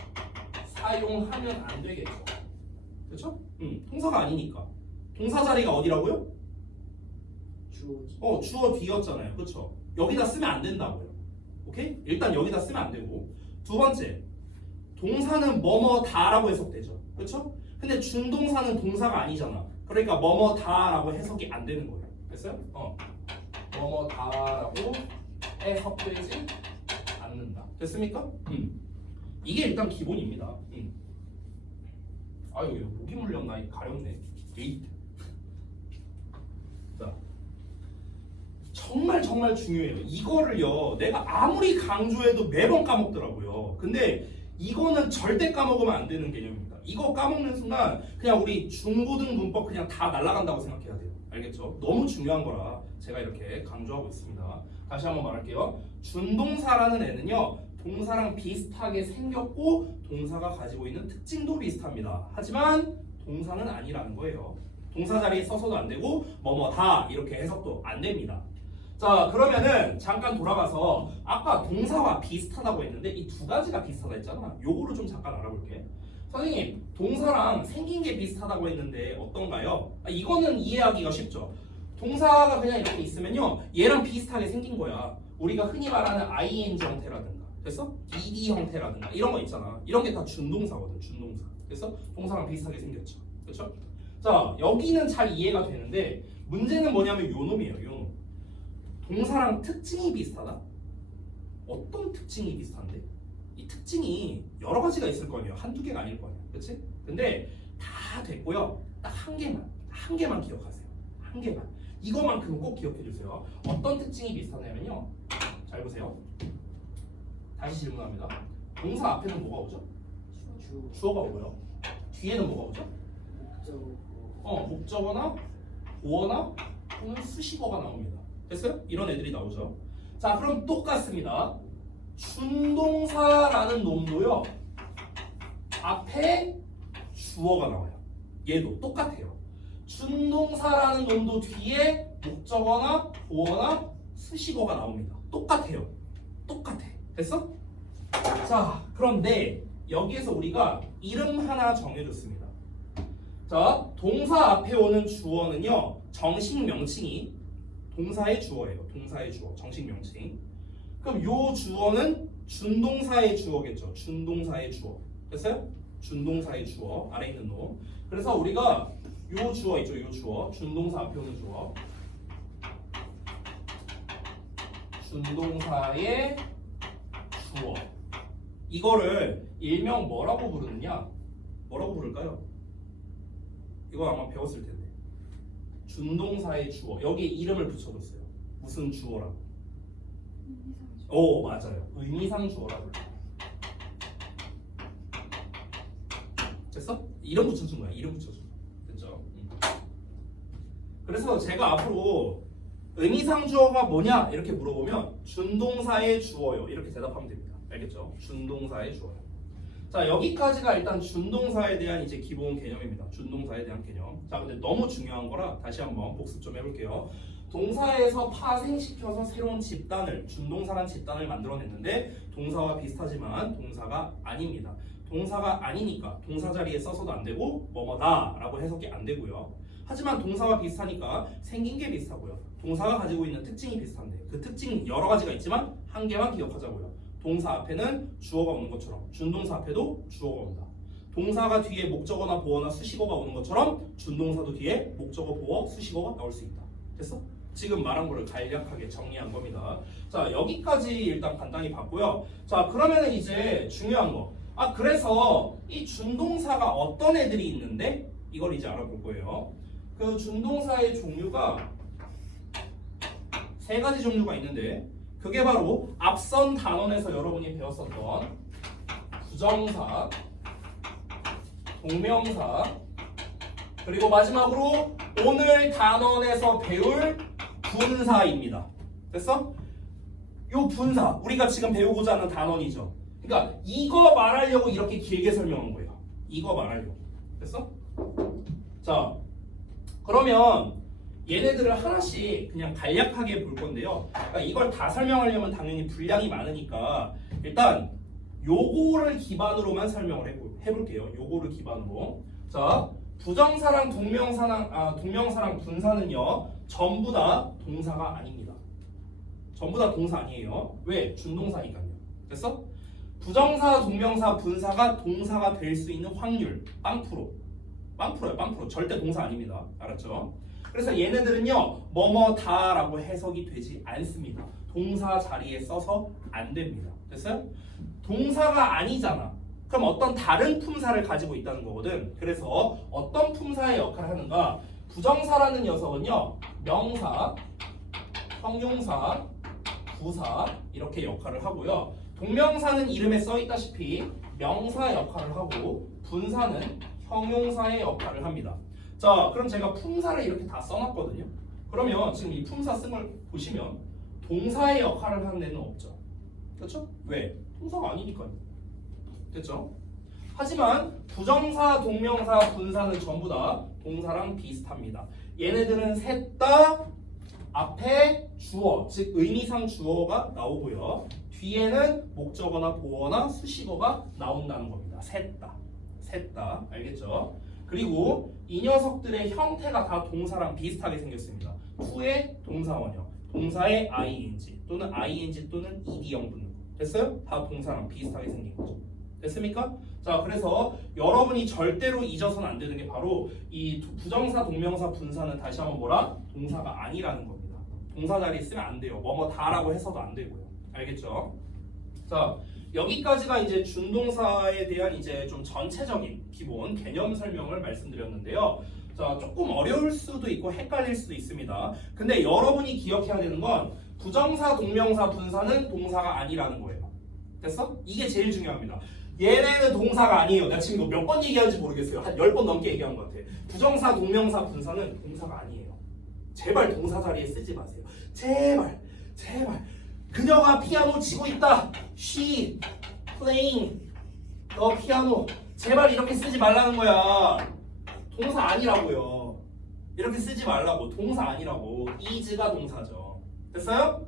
사용하면 안 되겠죠. 그렇죠? 동사가 아니니까. 동사 자리가 어디라고요? 주어지. 주어 뒤였잖아요. 그렇죠? 여기다 쓰면 안 된다고요. 오케이? 일단 여기다 쓰면 안 되고. 두 번째, 동사는 뭐뭐다라고 해석되죠. 그렇죠? 근데 준동사는 동사가 아니잖아. 그러니까 뭐뭐다라고 해석이 안 되는 거예요. 됐어요? 뭐뭐다라고 해석되지 않는다. 됐습니까? 이게 일단 기본입니다. 아유 이거 목이 물렸나? 이거 가렵네. 에잇. 자, 정말 중요해요. 이거를요 내가 아무리 강조해도 매번 까먹더라고요. 근데 이거는 절대 까먹으면 안 되는 개념입니다. 이거 까먹는 순간 그냥 우리 중고등 문법 그냥 다 날아간다고 생각해야 돼요. 알겠죠? 너무 중요한 거라 제가 이렇게 강조하고 있습니다. 다시 한번 말할게요. 준동사라는 애는요 동사랑 비슷하게 생겼고 동사가 가지고 있는 특징도 비슷합니다. 하지만 동사는 아니라는 거예요. 동사 자리에 써서도 안 되고 뭐뭐다 이렇게 해석도 안 됩니다. 자 그러면은 잠깐 돌아가서 아까 동사와 비슷하다고 했는데 이 두 가지가 비슷하다 했잖아. 요거를 좀 잠깐 알아볼게. 선생님 동사랑 생긴 게 비슷하다고 했는데 어떤가요? 이거는 이해하기가 쉽죠. 동사가 그냥 이렇게 있으면요 얘랑 비슷하게 생긴 거야. 우리가 흔히 말하는 ing 형태라든가 됐어? ed 형태라든가 이런 거 있잖아. 이런 게 다 준동사거든. 준동사. 그래서 동사랑 비슷하게 생겼죠. 그렇죠? 자 여기는 잘 이해가 되는데 문제는 뭐냐면 요 놈이에요. 요 놈. 동사랑 특징이 비슷하다? 어떤 특징이 비슷한데? 이 특징이 여러 가지가 있을 거 아니에요. 한두 개가 아닐 거 아니에요. 그렇지? 근데 다 됐고요. 딱 한 개만 기억하세요. 한 개만. 이거만큼은 꼭 기억해 주세요. 어떤 특징이 비슷하냐면요. 잘 보세요. 다시 질문합니다. 동사 앞에는 뭐가 오죠? 주어가 오고요. 뒤에는 뭐가 오죠? 목적어나 보어나 또는 수식어가 나옵니다. 됐어요? 이런 애들이 나오죠. 자, 그럼 똑같습니다. 준동사라는 놈도요. 앞에 주어가 나와요. 얘도 똑같아요. 준동사라는 놈도 뒤에 목적어나 보어나 수식어가 나옵니다. 똑같아요. 똑같아. 됐어? 자, 그런데 여기에서 우리가 이름 하나 정해줬습니다. 자, 동사 앞에 오는 주어는요. 정식 명칭이 동사의 주어예요. 동사의 주어, 정식 명칭. 그럼 요 주어는 준동사의 주어겠죠. 준동사의 주어. 됐어요? 준동사의 주어 아래 있는 놈. 그래서 우리가 요 주어 있죠. 요 주어. 준동사 앞에 오는 주어. 준동사의 주어. 이거를 일명 뭐라고 부르느냐? 뭐라고 부를까요? 이거 아마 배웠을 텐데. 준동사의 주어. 여기에 이름을 붙여줬어요. 무슨 주어라고? 오, 맞아요. 의미상 주어라고. 됐어? 이름 붙여준 거야. 이름 붙여준 거. 됐죠? 그래서 제가 앞으로 의미상 주어가 뭐냐 이렇게 물어보면 준동사의 주어요. 이렇게 대답하면 됩니다. 알겠죠? 준동사의 주어요. 자, 여기까지가 일단 준동사에 대한 이제 기본 개념입니다. 준동사에 대한 개념. 자, 근데 너무 중요한 거라 다시 한번 복습 좀 해볼게요. 동사에서 파생시켜서 새로운 집단을, 준동사란 집단을 만들어냈는데 동사와 비슷하지만 동사가 아닙니다. 동사가 아니니까 동사 자리에 써서도 안 되고 뭐뭐다 라고 해석이 안 되고요. 하지만 동사와 비슷하니까 생긴 게 비슷하고요. 동사가 가지고 있는 특징이 비슷한데 그 특징 여러 가지가 있지만 한 개만 기억하자고요. 동사 앞에는 주어가 오는 것처럼 준동사 앞에도 주어가 온다. 동사가 뒤에 목적어나 보어나 수식어가 오는 것처럼 준동사도 뒤에 목적어, 보어, 수식어가 나올 수 있다. 됐어? 지금 말한 거를 간략하게 정리한 겁니다. 자, 여기까지 일단 간단히 봤고요. 자, 그러면 이제 중요한 거. 그래서 이 준동사가 어떤 애들이 있는데 이걸 이제 알아볼 거예요. 그 준동사의 종류가 세 가지 종류가 있는데 그게 바로 앞선 단원에서 여러분이 배웠었던 부정사, 동명사, 그리고 마지막으로 오늘 단원에서 배울 분사입니다. 됐어? 요 분사, 우리가 지금 배우고자 하는 단원이죠. 그러니까 이거 말하려고 이렇게 길게 설명한 거예요. 이거 말하려고. 됐어? 자, 그러면 얘네들을 하나씩 그냥 간략하게 볼 건데요. 그러니까 이걸 다 설명하려면 당연히 분량이 많으니까 일단 요거를 기반으로만 설명을 해볼게요. 요거를 기반으로. 자, 부정사랑 동명사랑 분사는요 전부 다 동사가 아닙니다. 전부 다 동사 아니에요. 왜? 준동사니까요. 됐어? 부정사, 동명사, 분사가 동사가 될 수 있는 확률 빵프로. 빵프로예요. 빵프로. 절대 동사 아닙니다. 알았죠? 그래서 얘네들은요 뭐뭐다라고 해석이 되지 않습니다. 동사 자리에 써서 안 됩니다. 됐어요? 동사가 아니잖아. 그럼 어떤 다른 품사를 가지고 있다는 거거든. 그래서 어떤 품사의 역할을 하는가? 부정사라는 녀석은요 명사, 형용사, 부사 이렇게 역할을 하고요. 동명사는 이름에 써있다시피 명사 역할을 하고 분사는 형용사의 역할을 합니다. 자, 그럼 제가 품사를 이렇게 다 써놨거든요. 그러면 지금 이 품사 쓴 걸 보시면 동사의 역할을 하는 애는 없죠. 그렇죠? 왜? 동사가 아니니까요. 됐죠? 하지만 부정사, 동명사, 분사는 전부 다 동사랑 비슷합니다. 얘네들은 셋 다 앞에 주어, 즉 의미상 주어가 나오고요. 뒤에는 목적어나 보어나 수식어가 나온다는 겁니다. 셋 다. 셋 다. 알겠죠? 그리고 이 녀석들의 형태가 다 동사랑 비슷하게 생겼습니다. to의 동사원형, 동사의 ing 또는 ing 또는 ed형 붙는 거. 됐어요? 다 동사랑 비슷하게 생긴 거죠. 됐습니까? 자, 그래서 여러분이 절대로 잊어서는 안 되는 게 바로 이 부정사, 동명사, 분사는 다시 한번 뭐라? 동사가 아니라는 겁니다. 동사 자리에 쓰면 안 돼요. 뭐뭐다라고 해서도 안 되고요. 알겠죠? 자, 여기까지가 이제 준동사에 대한 이제 좀 전체적인 기본 개념 설명을 말씀드렸는데요. 자, 조금 어려울 수도 있고 헷갈릴 수도 있습니다. 근데 여러분이 기억해야 되는 건 부정사, 동명사, 분사는 동사가 아니라는 거예요. 됐어? 이게 제일 중요합니다. 얘네는 동사가 아니에요. 내가 지금 이거 몇 번 얘기하는지 모르겠어요. 한 10번 넘게 얘기한 것 같아. 부정사, 동명사, 분사는 동사가 아니에요. 제발 동사 자리에 쓰지 마세요. 제발, 제발. 그녀가 피아노 치고 있다. She playing the piano. 제발 이렇게 쓰지 말라는 거야. 동사 아니라고요. 이렇게 쓰지 말라고. 동사 아니라고. is가 동사죠. 됐어요?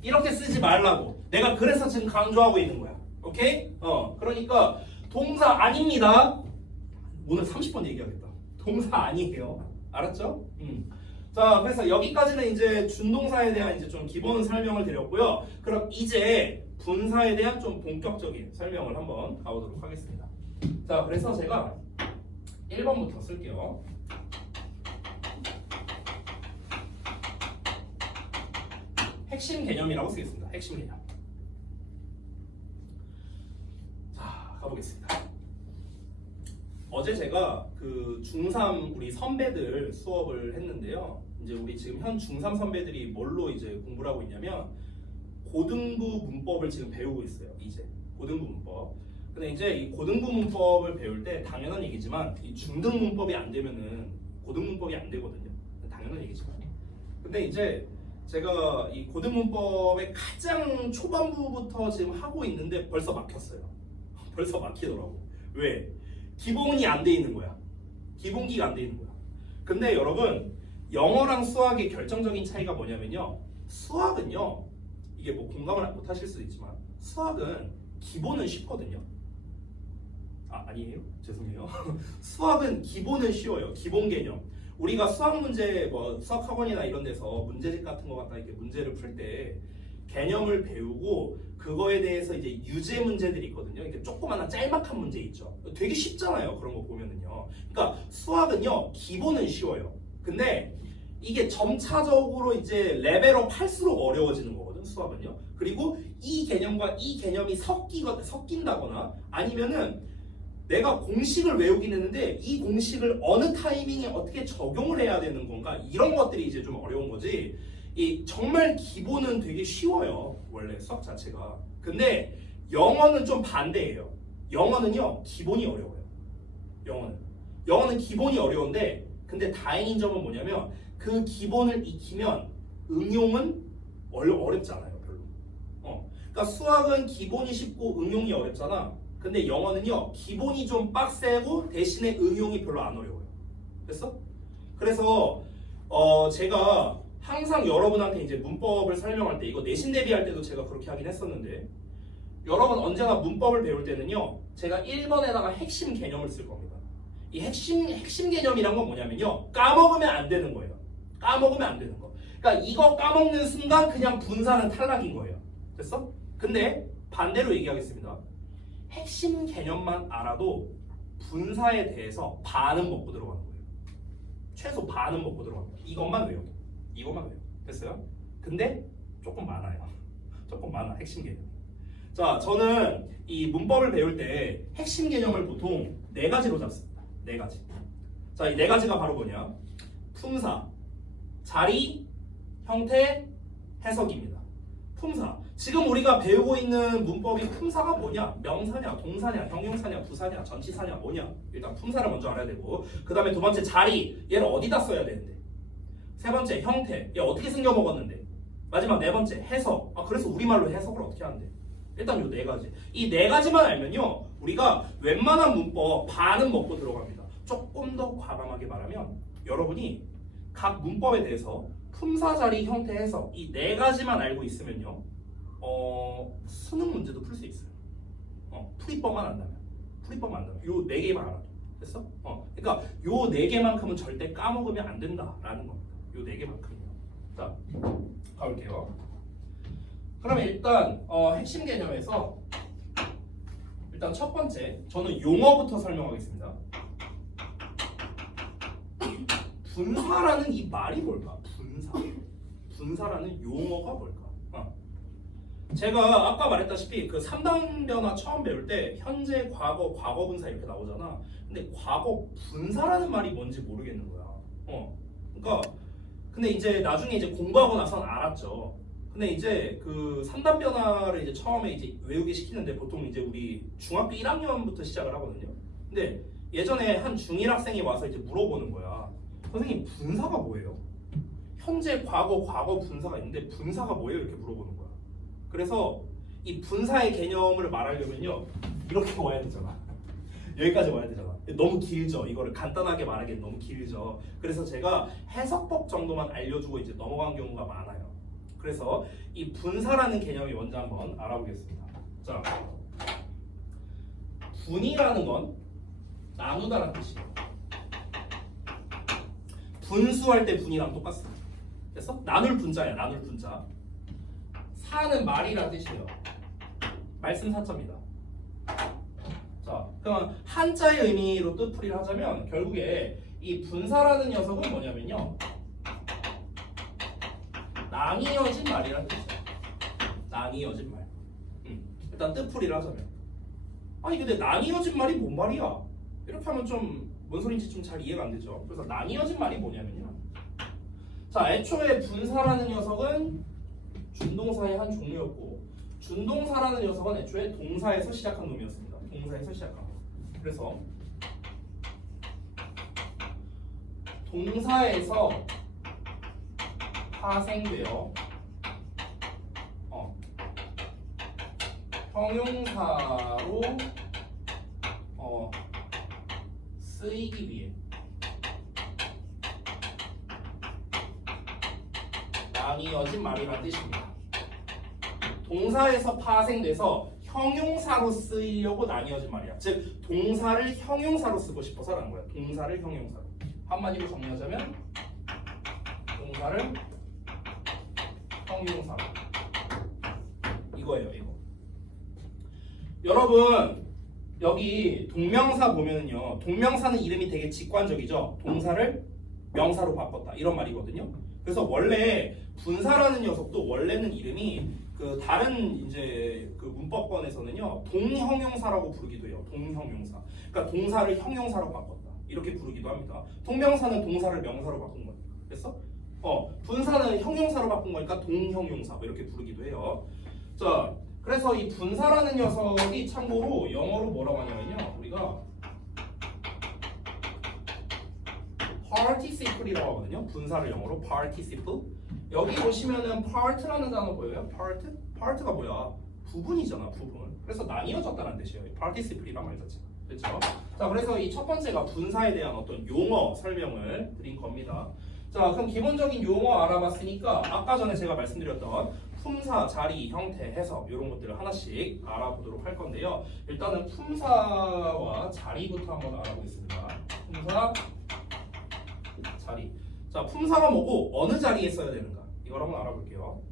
이렇게 쓰지 말라고. 내가 그래서 지금 강조하고 있는 거야. 오케이? 그러니까 동사 아닙니다. 오늘 30번 얘기하겠다. 동사 아니에요. 알았죠? 자, 그래서 여기까지는 이제 준동사에 대한 이제 좀 기본 설명을 드렸고요. 그럼 이제 분사에 대한 좀 본격적인 설명을 한번 가보도록 하겠습니다. 자, 그래서 제가 1번부터 쓸게요. 핵심 개념이라고 쓰겠습니다. 핵심 개념. 자, 가보겠습니다. 어제 제가 그 중3 우리 선배들 수업을 했는데요. 이제 우리 지금 현 중3 선배들이 뭘로 이제 공부를 하고 있냐면 고등부 문법을 지금 배우고 있어요. 이제 고등부 문법. 근데 이제 이 고등부 문법을 배울 때 당연한 얘기지만 이 중등 문법이 안 되면은 고등 문법이 안 되거든요. 당연한 얘기지만. 근데 이제 제가 이 고등 문법의 가장 초반부부터 지금 하고 있는데 벌써 막혔어요. 벌써 막히더라고. 왜? 기본이 안 돼 있는 거야. 기본기가 안 돼 있는 거야. 근데 여러분 영어랑 수학의 결정적인 차이가 뭐냐면요. 수학은요. 이게 뭐 공감을 못 하실 수도 있지만 수학은 기본은 쉽거든요. 아니에요? 죄송해요. 수학은 기본은 쉬워요. 기본 개념. 우리가 수학 문제 뭐 수학 학원이나 이런 데서 문제집 같은 거 갖다 이렇게 문제를 풀 때 개념을 배우고 그거에 대해서 이제 유제 문제들이 있거든요. 이렇게 조그마한 짤막한 문제 있죠. 되게 쉽잖아요. 그런 거 보면은요. 그러니까 수학은요 기본은 쉬워요. 근데 이게 점차적으로 이제 레벨업 할수록 어려워지는 거거든. 수학은요. 그리고 이 개념과 이 개념이 섞인다거나 아니면은 내가 공식을 외우긴 했는데 이 공식을 어느 타이밍에 어떻게 적용을 해야 되는 건가 이런 것들이 이제 좀 어려운 거지. 이 정말 기본은 되게 쉬워요. 원래 수학 자체가. 근데 영어는 좀 반대예요. 영어는요 기본이 어려워요. 영어는 기본이 어려운데 근데 다행인 점은 뭐냐면 그 기본을 익히면 응용은 어렵지 않아요. 별로. 그러니까 수학은 기본이 쉽고 응용이 어렵잖아. 근데 영어는요 기본이 좀 빡세고 대신에 응용이 별로 안 어려워요. 됐어? 그래서 제가 항상 여러분한테 이제 문법을 설명할 때 이거 내신 대비할 때도 제가 그렇게 하긴 했었는데 여러분 언제나 문법을 배울 때는요 제가 1번에다가 핵심 개념을 쓸 겁니다. 이 핵심 개념이란 건 뭐냐면요 까먹으면 안 되는 거예요. 까먹으면 안 되는 거. 그러니까 이거 까먹는 순간 그냥 분사는 탈락인 거예요. 됐어? 근데 반대로 얘기하겠습니다. 핵심 개념만 알아도 분사에 대해서 반은 먹고 들어가는 거예요. 최소 반은 먹고 들어갑니다. 이것만 외워. 이것만 외워. 됐어요? 근데 조금 많아요. 조금 많아 핵심 개념. 자, 저는 이 문법을 배울 때 핵심 개념을 보통 4가지로 잡습니다. 4가지. 자, 이 4가지가 바로 뭐냐? 품사, 자리, 형태, 해석입니다. 품사. 지금 우리가 배우고 있는 문법이 품사가 뭐냐? 명사냐, 동사냐, 형용사냐, 부사냐, 전치사냐 뭐냐? 일단 품사를 먼저 알아야 되고, 그 다음에 2번째 자리, 얘를 어디다 써야 되는데, 3번째 형태, 얘 어떻게 생겨 먹었는데, 마지막 4번째 해석. 그래서 우리말로 해석을 어떻게 하는데? 일단 요 4가지. 이 4가지만 알면요, 우리가 웬만한 문법 반은 먹고 들어갑니다. 조금 더 과감하게 말하면 여러분이 각 문법에 대해서 품사, 자리, 형태, 해석 이 4가지만 알고 있으면요, 수능 문제도 풀 수 있어요. 풀이법만 안다면, 요 4개만 알아도 됐어? 그러니까 요 4개만큼은 절대 까먹으면 안 된다라는 겁니다. 요 4개만큼이요. 자, 가볼게요. 그러면 일단 핵심 개념에서 일단 첫 번째, 저는 용어부터 설명하겠습니다. 분사라는 이 말이 뭘까? 분사라는 용어가 뭘까? 제가 아까 말했다시피 그 3단 변화 처음 배울 때 현재, 과거, 과거 분사 이렇게 나오잖아. 근데 과거 분사라는 말이 뭔지 모르겠는 거야. 그러니까 근데 이제 나중에 이제 공부하고 나선 알았죠. 근데 이제 그 3단 변화를 이제 처음에 이제 외우게 시키는데 보통 이제 우리 중학교 1학년부터 시작을 하거든요. 근데 예전에 한 중1 학생이 와서 이제 물어보는 거야. 선생님 분사가 뭐예요? 현재, 과거, 과거 분사가 있는데 분사가 뭐예요? 이렇게 물어보는 거야. 그래서 이 분사의 개념을 말하려면요, 이렇게 와야 되잖아. 여기까지 와야 되잖아. 너무 길죠. 이거를 간단하게 말하기엔 너무 길죠. 그래서 제가 해석법 정도만 알려주고 이제 넘어간 경우가 많아요. 그래서 이 분사라는 개념이 먼저 한번 알아보겠습니다. 자, 분이라는 건 나누다라는 뜻이에요. 분수할 때 분이랑 똑같습니다. 됐어? 나눌 분자야, 나눌 분자. 사는 말이라는 뜻이에요. 말씀 사자입니다. 자, 그럼 한자의 의미로 뜻풀이를 하자면 결국에 이 분사라는 녀석은 뭐냐면요, 나뉘어진 말이라는 뜻이에요. 나뉘어진 말. 일단 뜻풀이를 하자면, 아니 근데 나뉘어진 말이 뭔 말이야? 이렇게 하면 좀 뭔 소린지 좀 잘 이해가 안 되죠. 그래서 나뉘어진 말이 뭐냐면요, 자, 애초에 분사라는 녀석은 준동사의 한 종류였고, 준동사라는 녀석은 애초에 동사에서 시작한 놈이었습니다. 동사에서 시작한 놈. 그래서 동사에서 파생되어 형용사로 쓰이기 위해 나뉘어진 말이라는 뜻입니다. 동사에서 파생돼서 형용사로 쓰이려고 나뉘어진 말이야. 즉 동사를 형용사로 쓰고 싶어서라는 거야. 동사를 형용사로. 한마디로 정리하자면 동사를 형용사로. 이거예요, 이거. 여러분 여기 동명사 보면은요, 동명사는 이름이 되게 직관적이죠. 동사를 명사로 바꿨다 이런 말이거든요. 그래서 원래 분사라는 녀석도 원래는 이름이 그 다른 이제 그 문법권에서는요, 동형용사라고 부르기도 해요. 동형용사. 그러니까 동사를 형용사로 바꿨다 이렇게 부르기도 합니다. 동명사는 동사를 명사로 바꾼 거니까. 됐어? 분사는 형용사로 바꾼 거니까 동형용사 뭐 이렇게 부르기도 해요. 자, 그래서 이 분사라는 녀석이 참고로 영어로 뭐라고 하냐면요, 우리가 participle이라고 하거든요. 분사를 영어로 participle. 여기 보시면은 part라는 단어 보여요? part가 뭐야? 부분이잖아, 부분. 그래서 나뉘어졌다는 뜻이에요. participle이란 말 자체가. 그렇죠? 자, 그래서 이 첫 번째가 분사에 대한 어떤 용어 설명을 드린 겁니다. 자, 그럼 기본적인 용어 알아봤으니까 아까 전에 제가 말씀드렸던 품사, 자리, 형태, 해석 이런 것들을 하나씩 알아보도록 할 건데요. 일단은 품사와 자리부터 한번 알아보겠습니다. 품사, 자리. 자, 품사가 뭐고 어느 자리에 써야 되는가? 이걸 한번 알아볼게요.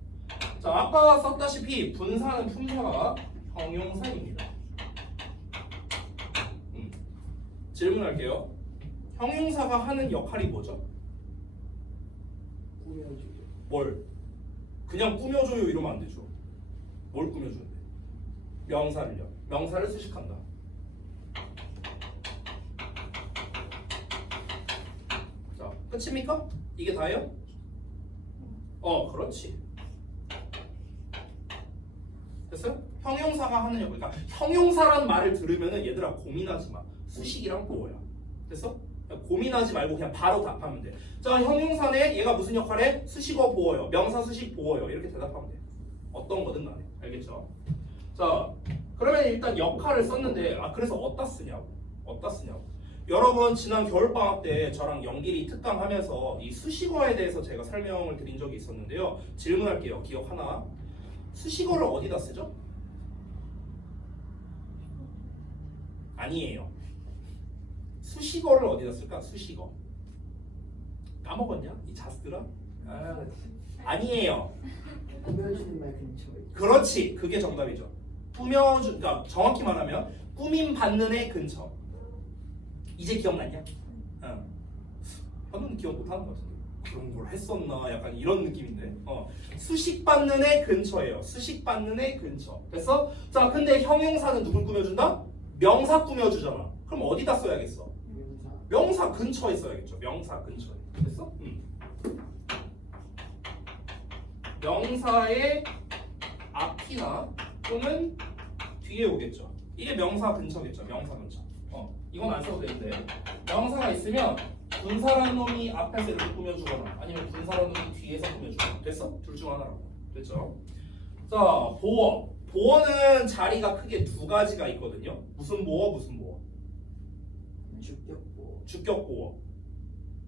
자, 아까 썼다시피 분사는 품사가 형용사입니다. 질문할게요. 형용사가 하는 역할이 뭐죠? 꾸며주죠. 뭘? 그냥 꾸며줘요 이러면 안 되죠. 뭘 꾸며주는데? 명사를요. 명사를 수식한다. 자, 끝입니까? 이게 다예요? 그렇지. 됐어요? 형용사가 하는 역할. 그러니까 형용사란 말을 들으면은 얘들아 고민하지 마. 수식이랑 보어야. 됐어? 고민하지 말고 그냥 바로 답하면 돼. 자, 형용사네 얘가 무슨 역할해? 수식어 보어요. 명사 수식 보어요. 이렇게 대답하면 돼. 어떤 거든 간에. 알겠죠? 자, 그러면 일단 역할을 썼는데 그래서 어디다 쓰냐고. 어디다 쓰냐고. 여러분 지난 겨울방학 때 저랑 연길이 특강 하면서 이 수식어에 대해서 제가 설명을 드린 적이 있었는데요. 질문할게요. 기억 하나. 수식어를 어디다 쓰죠? 아니에요. 수식어를 어디다 쓸까? 수식어. 까먹었냐? 이 자스들아? 아니에요. 꾸며주는 말 근처에. 그렇지. 그게 정답이죠. 그러니까 정확히 말하면 꾸밈 받는 애 근처. 이제 기억났냐? 응. 현우는 기억 못하는 것 같은데. 그런 걸 했었나? 약간 이런 느낌인데. 수식 받는 애 근처예요. 수식 받는 애 근처. 됐어? 자, 근데 형용사는 누굴 꾸며준다? 명사 꾸며주잖아. 그럼 어디다 써야겠어? 명사. 명사 근처에 써야겠죠. 명사 근처에. 됐어? 명사의 앞이나 또는 뒤에 오겠죠. 이게 명사 근처겠죠. 명사 근처. 이건 안 써도 되는데 명사가 있으면 분사라는 놈이 앞에서 이렇게 꾸며주거나 아니면 분사라는 놈이 뒤에서 꾸며주거나. 됐어? 둘 중 하나라고. 됐죠? 자, 보어. 보어는 자리가 크게 두 가지가 있거든요. 무슨 보어? 무슨 보어? 주격보. 주격 보어.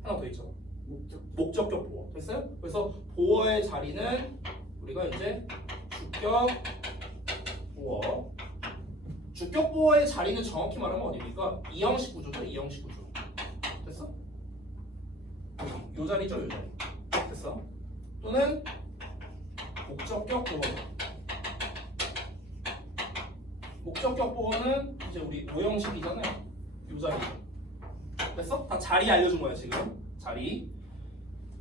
하나 더 있죠. 목적. 목적격 보어. 됐어요? 그래서 보어의 자리는 우리가 이제 주격 보어. 주격 보어의 자리는 정확히 말하면 어디입니까? 이형식 구조죠. 이형식 구조. 됐어? 요 자리죠. 요 자리. 됐어? 또는 목적격 보어. 목적격 보어는 이제 우리 오형식이잖아요. 요 자리. 됐어? 다 자리 알려준 거야 지금. 자리.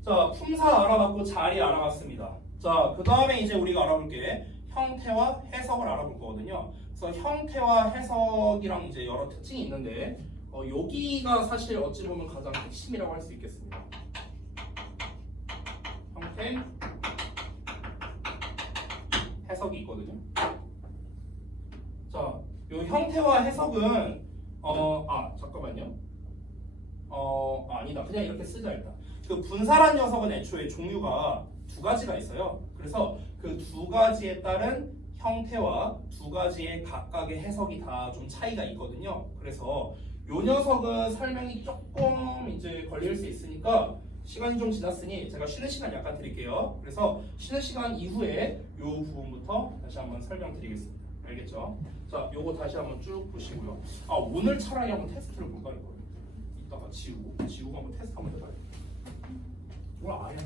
자, 품사 알아봤고 자리 알아봤습니다. 자, 그 다음에 이제 우리가 알아볼 게 형태와 해석을 알아볼 거거든요. 그래서 형태와 해석이랑 이제 여러 특징이 있는데 여기가 사실 어찌 보면 가장 핵심이라고 할 수 있겠습니다. 형태, 해석이 있거든요. 자, 요 형태와 해석은 잠깐만요. 아니다. 그냥 이렇게 쓰자 일단. 그 분사란 녀석은 애초에 종류가 두 가지가 있어요. 그래서 그 두 가지에 따른 형태와 두 가지의 각각의 해석이 다 좀 차이가 있거든요. 그래서 요 녀석은 설명이 조금 이제 걸릴 수 있으니까 시간이 좀 지났으니 제가 쉬는 시간 약간 드릴게요. 그래서 쉬는 시간 이후에 요 부분부터 다시 한번 설명드리겠습니다. 알겠죠? 자, 요거 다시 한번 쭉 보시고요. 오늘 차라리 한번 테스트를 볼까 이거. 이따가 지우고 한번 테스트 한번 해봐요. 뭘 아예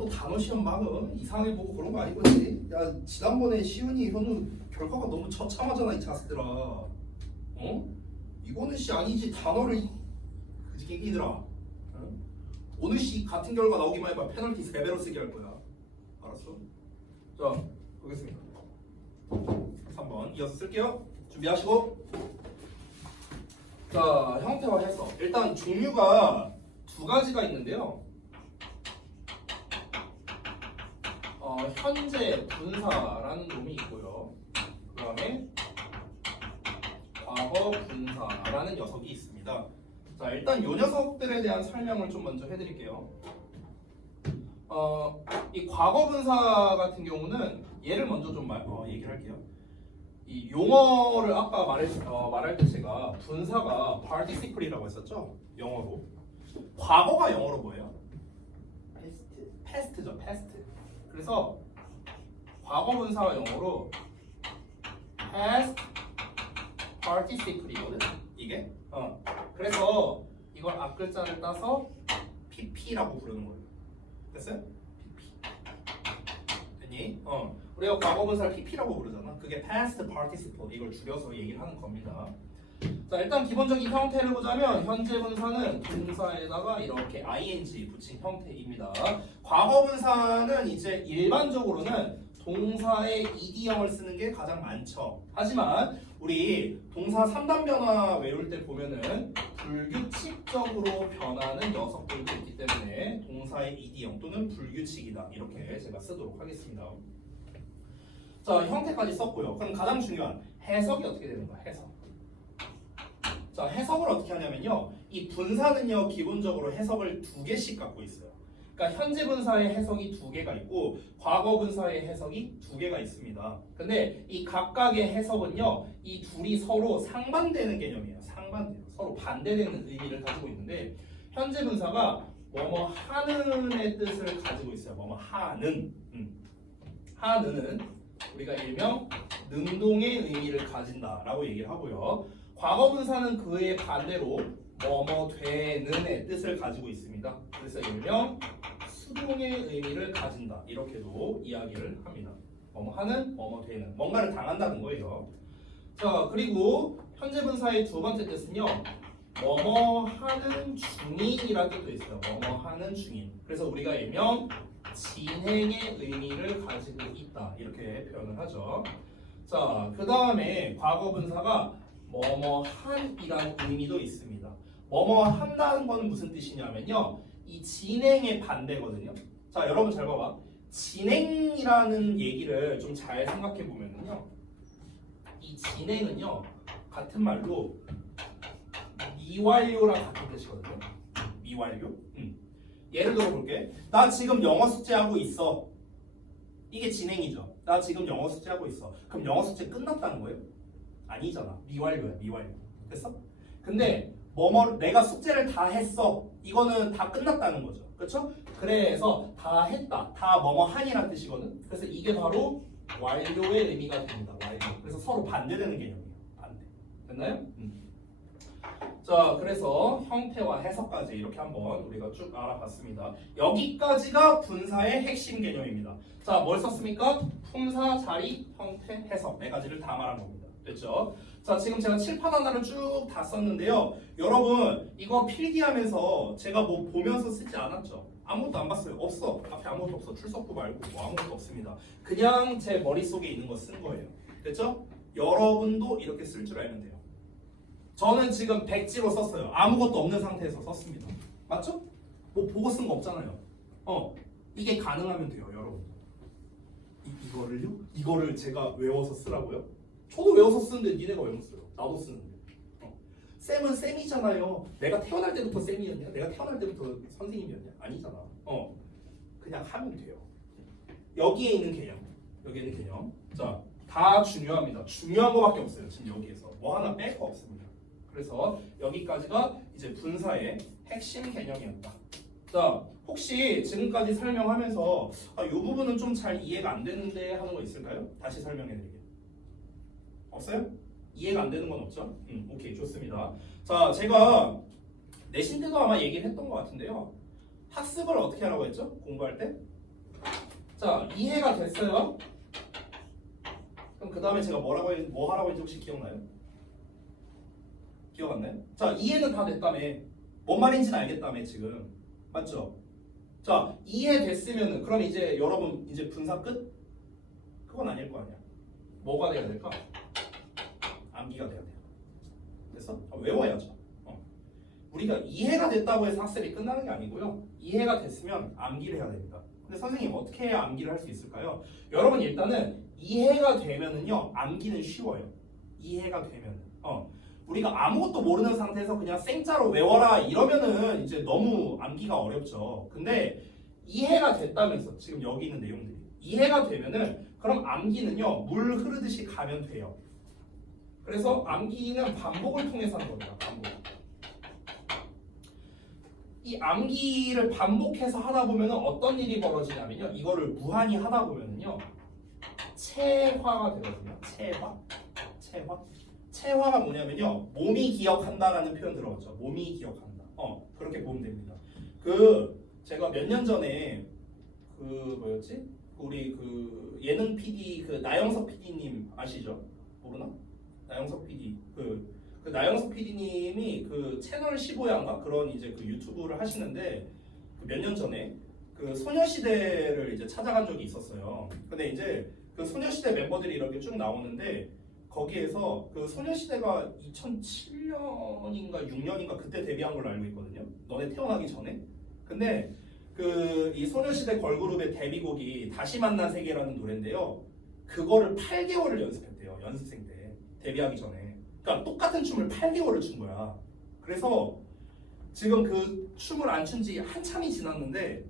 또 단어 시험 막 이상하게 보고 그런 거 아니겠지? 야 지난번에 시윤이 현우 결과가 너무 처참하잖아 이 자식들아. 어? 이거는 씨 아니지 단어를 그지 끼기들아. 어? 오늘 씨 같은 결과 나오기만 해봐 페널티 3배로 쓰게 할 거야. 알았어? 자 보겠습니다. 3번 이어서 쓸게요. 준비하시고. 자 형태와 해석. 일단 종류가 두 가지가 있는데요. 현재 분사라는 놈이 있고요. 그 다음에 과거 분사라는 녀석이 있습니다. 자 일단 이 녀석들에 대한 설명을 좀 먼저 해드릴게요. 이 과거 분사 같은 경우는 얘를 먼저 좀 얘기를 할게요. 이 용어를 아까 말할 때 제가 분사가 participle이라고 했었죠. 영어로. 과거가 영어로 뭐예요? past죠, past. 그래서 과거 분사가 영어로 past participle이거든. 이게. 그래서 이걸 앞글자를 따서 pp라고 부르는 거예요. 됐어요? pp. 됐니? 우리가 과거 분사를 pp라고 부르잖아. 그게 past participle 이걸 줄여서 얘기를 하는 겁니다. 자 일단 기본적인 형태를 보자면 현재 분사는 동사에다가 이렇게 ing 붙인 형태입니다. 과거 분사는 이제 일반적으로는 동사의 ed형을 쓰는 게 가장 많죠. 하지만 우리 동사 3단 변화 외울 때 보면은 불규칙적으로 변하는 녀석들도 있기 때문에 동사의 ed형 또는 불규칙이다 이렇게 제가 쓰도록 하겠습니다. 자 형태까지 썼고요. 그럼 가장 중요한 해석이 어떻게 되는 거야? 해석. 자 해석을 어떻게 하냐면요. 이 분사는요 기본적으로 해석을 2개씩 갖고 있어요. 그러니까 현재 분사의 해석이 2개가 있고 과거 분사의 해석이 2개가 있습니다. 근데 이 각각의 해석은요 이 둘이 서로 상반되는 개념이에요. 상반돼요. 서로 반대되는 의미를 가지고 있는데 현재 분사가 뭐뭐 하는의 뜻을 가지고 있어요. 뭐뭐 하는. 하는은 우리가 일명 능동의 의미를 가진다라고 얘기를 하고요. 과거 분사는 그의 반대로 뭐뭐 되는의 뜻을 가지고 있습니다. 그래서 일명 수동의 의미를 가진다 이렇게도 이야기를 합니다. 뭐뭐 하는, 뭐뭐 되는, 뭔가를 당한다는 거예요. 자 그리고 현재 분사의 두 번째 뜻은요. 뭐뭐 하는 중인이라는 뜻도 있어요. 뭐뭐 하는 중인. 그래서 우리가 일명 진행의 의미를 가지고 있다 이렇게 표현을 하죠. 자 그 다음에 과거 분사가 뭐뭐 한이라는 의미도 있습니다. 뭐뭐 한다는 건 무슨 뜻이냐면요. 이 진행의 반대거든요. 자 여러분 잘 봐봐. 진행이라는 얘기를 좀 잘 생각해 보면요. 이 진행은요 같은 말로 미완료랑 같은 뜻이거든요. 미완료. 예를 들어 볼게. 나 지금 영어 숙제하고 있어. 이게 진행이죠. 나 지금 영어 숙제하고 있어. 그럼 영어 숙제 끝났다는 거예요? 아니잖아. 미완료야. 미완료. 됐어? 근데 뭐뭐 내가 숙제를 다 했어. 이거는 다 끝났다는 거죠. 그렇죠? 그래서 다 했다. 다 뭐뭐 한이라는 뜻이거든. 그래서 이게 바로 완료의 의미가 됩니다. 완료. 그래서 서로 반대되는 개념이에요. 반대. 됐나요? 자, 그래서 형태와 해석까지 이렇게 한번 우리가 쭉 알아봤습니다. 여기까지가 분사의 핵심 개념입니다. 자, 뭘 썼습니까? 품사, 자리, 형태, 해석 네 가지를 다 말한 겁니다. 됐죠? 자, 지금 제가 칠판 하나를 쭉 다 썼는데요. 여러분, 이거 필기하면서 제가 뭐 보면서 쓰지 않았죠? 아무것도 안 봤어요. 없어. 앞에 아무것도 없어. 출석부 말고 뭐 아무것도 없습니다. 그냥 제 머릿속에 있는 거 쓴 거예요. 됐죠? 여러분도 이렇게 쓸 줄 알면 돼요. 저는 지금 백지로 썼어요. 아무것도 없는 상태에서 썼습니다. 맞죠? 뭐 보고 쓴 거 없잖아요. 이게 가능하면 돼요, 여러분. 이거를요? 이거를 제가 외워서 쓰라고요? 저도 외워서 쓰는데 니네가 왜 못 써요? 나도 쓰는데. 쌤은 쌤이잖아요. 내가 태어날 때부터 쌤이었냐? 내가 태어날 때부터 선생님이었냐? 아니잖아. 그냥 하면 돼요. 여기에 있는 개념. 여기에 있는 개념. 자, 다 중요합니다. 중요한 거밖에 없어요. 지금 여기에서. 뭐 하나 뺄 거 없습니다. 그래서 여기까지가 이제 분사의 핵심 개념이었다. 자, 혹시 지금까지 설명하면서 이 부분은 좀 잘 이해가 안 되는데 하는 거 있을까요? 다시 설명해 드릴게요. 없어요? 이해가 안 되는 건 없죠? 오케이, 좋습니다. 자, 제가 내신 때도 아마 얘기를 했던 것 같은데요. 학습을 어떻게 하라고 했죠? 공부할 때? 자, 이해가 됐어요? 그럼 그 다음에 제가 뭐 하라고 했는지 혹시 기억나요? 기억 안 나요? 자, 이해는 다 됐다며. 뭔 말인지는 알겠다며 지금. 맞죠? 자, 이해됐으면은 그럼 이제 여러분 이제 분사 끝? 그건 아닐 거 아니야. 뭐가 돼야 될까? 암기가 돼야 돼요. 됐어? 외워야죠. 우리가 이해가 됐다고 해서 학습이 끝나는 게 아니고요. 이해가 됐으면 암기를 해야 됩니다. 근데 선생님 어떻게 해야 암기를 할 수 있을까요? 여러분 일단은 이해가 되면은요 암기는 쉬워요. 이해가 되면은 우리가 아무것도 모르는 상태에서 그냥 생짜로 외워라 이러면은 이제 너무 암기가 어렵죠. 근데 이해가 됐다면서 지금 여기 있는 내용들이 이해가 되면은 그럼 암기는요 물 흐르듯이 가면 돼요. 그래서 암기는 반복을 통해서 하는 겁니다. 반복. 이 암기를 반복해서 하다 보면 어떤 일이 벌어지냐면요. 이거를 무한히 하다 보면요. 체화가 되거든요. 체화가 뭐냐면요. 몸이 기억한다라는 표현 들어봤죠. 몸이 기억한다. 그렇게 보면 됩니다. 제가 몇 년 전에 뭐였지? 우리 예능 PD 나영석 PD님 아시죠? 모르나? 나영석 PD 그 나영석 PD님이 채널 15야인가 그런 이제 유튜브를 하시는데 몇 년 전에 소녀시대를 이제 찾아간 적이 있었어요. 근데 이제 소녀시대 멤버들이 이렇게 쭉 나오는데 거기에서 소녀시대가 2007년인가 6년인가 그때 데뷔한 걸로 알고 있거든요. 너네 태어나기 전에. 근데 이 소녀시대 걸그룹의 데뷔곡이 다시 만난 세계라는 노래인데요. 그거를 8개월을 연습했대요. 연습생 때 데뷔하기 전에. 그러니까 똑같은 춤을 8개월을 춘 거야. 그래서 지금 춤을 안 춘 지 한참이 지났는데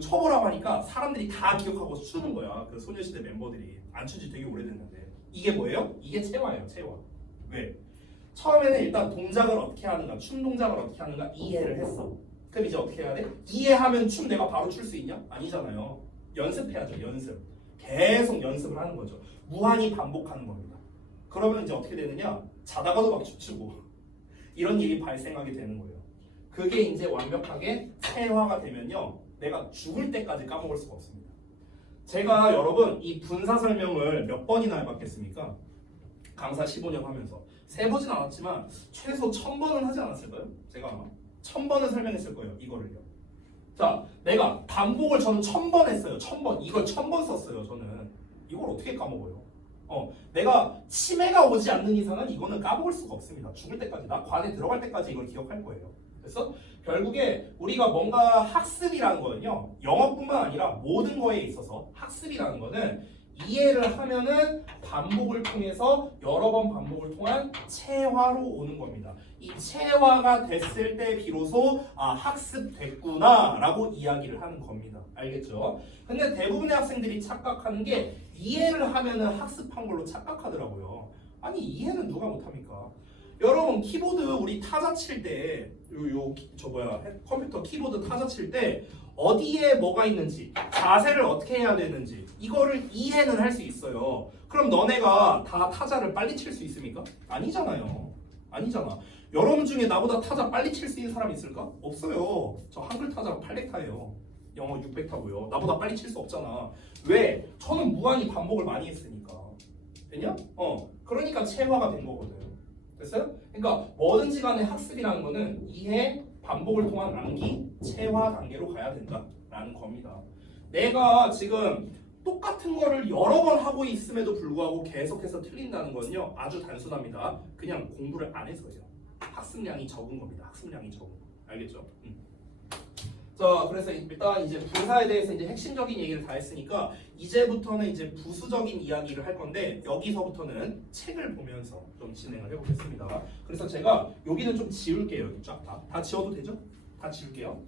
쳐보라고 하니까 사람들이 다 기억하고 추는 거야. 소녀시대 멤버들이 안 춘 지 되게 오래됐는데 이게 뭐예요? 이게 체화예요. 체화. 왜? 처음에는 일단 동작을 어떻게 하는가, 춤 동작을 어떻게 하는가 이해를 했어. 그럼 이제 어떻게 해야 돼? 이해하면 춤 내가 바로 출 수 있냐? 아니잖아요. 연습해야죠. 연습. 계속 연습을 하는 거죠. 무한히 반복하는 겁니다. 그러면 이제 어떻게 되느냐? 자다가도 막 춤추고 이런 일이 발생하게 되는 거예요. 그게 이제 완벽하게 체화가 되면요. 내가 죽을 때까지 까먹을 수가 없습니다. 제가 여러분 이 분사 설명을 몇 번이나 해봤겠습니까? 강사 15년 하면서 세보진 않았지만 최소 1000번은 하지 않았을까요? 제가 아마 1000번을 설명했을 거예요. 이거를요. 자, 내가 반복을 저는 1000번 했어요. 1000번. 이걸 1000번 썼어요. 저는. 이걸 어떻게 까먹어요? 내가 치매가 오지 않는 이상은 이거는 까먹을 수가 없습니다. 죽을 때까지, 나 관에 들어갈 때까지 이걸 기억할 거예요. 그래서 결국에 우리가 뭔가 학습이라는 거는요, 영어뿐만 아니라 모든 거에 있어서 학습이라는 거는 이해를 하면은 반복을 통해서 여러 번 반복을 통한 체화로 오는 겁니다. 이 체화가 됐을 때 비로소 학습됐구나 라고 이야기를 하는 겁니다. 알겠죠? 근데 대부분의 학생들이 착각하는 게 이해를 하면은 학습한 걸로 착각하더라고요. 아니 이해는 누가 못합니까? 여러분 키보드 우리 타자 칠 때 컴퓨터 키보드 타자 칠 때 어디에 뭐가 있는지 자세를 어떻게 해야 되는지 이거를 이해는 할 수 있어요. 그럼 너네가 다 타자를 빨리 칠 수 있습니까? 아니잖아요. 아니잖아. 여러분 중에 나보다 타자 빨리 칠 수 있는 사람 있을까? 없어요. 저 한글 타자 800타예요. 영어 600타고요. 나보다 빨리 칠 수 없잖아. 왜? 저는 무한히 반복을 많이 했으니까. 됐냐? 그러니까 체화가 된 거거든. 됐어요? 그러니까 뭐든지 간에 학습이라는 거는 이해, 반복을 통한 암기, 체화 단계로 가야 된다라는 겁니다. 내가 지금 똑같은 거를 여러 번 하고 있음에도 불구하고 계속해서 틀린다는 건요 아주 단순합니다. 그냥 공부를 안 해서예요. 학습량이 적은 겁니다. 학습량이 적은 거. 알겠죠? 자, 그래서 일단 이제 분사에 대해서 이제 핵심적인 얘기를 다 했으니까 이제부터는 이제 부수적인 이야기를 할 건데 여기서부터는 책을 보면서 좀 진행을 해보겠습니다. 그래서 제가 여기는 좀 지울게요. 여기 쫙 다 지워도 되죠? 다 지울게요.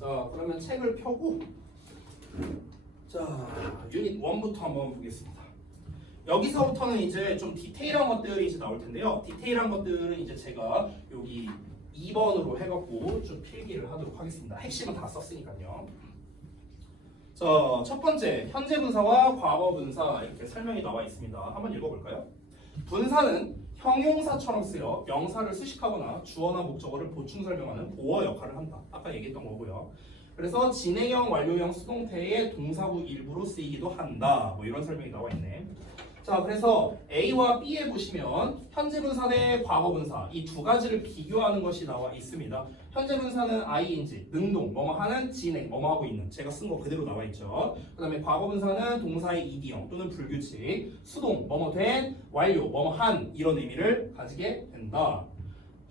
자, 그러면 책을 펴고 자, 유닛 1부터 한번 보겠습니다. 여기서부터는 이제 좀 디테일한 것들이 이제 나올 텐데요. 디테일한 것들은 이제 제가 여기 2번으로 해갖고 좀 필기를 하도록 하겠습니다. 핵심은 다 썼으니까요. 자, 첫 번째 현재 분사와 과거 분사 이렇게 설명이 나와 있습니다. 한번 읽어볼까요? 분사는 형용사처럼 쓰여 명사를 수식하거나 주어나 목적어를 보충 설명하는 보어 역할을 한다. 아까 얘기했던 거고요. 그래서 진행형, 완료형 수동태의 동사구 일부로 쓰이기도 한다. 뭐 이런 설명이 나와 있네. 자, 그래서 A와 B에 보시면 현재 분사 대 과거 분사 이 두 가지를 비교하는 것이 나와 있습니다. 현재 분사는 ing, 능동, 뭐뭐 하는, 진행, 뭐뭐 하고 있는 제가 쓴 거 그대로 나와 있죠. 그 다음에 과거 분사는 동사의 이디형 또는 불규칙, 수동, 뭐뭐 된, 완료, 뭐뭐 한 이런 의미를 가지게 된다.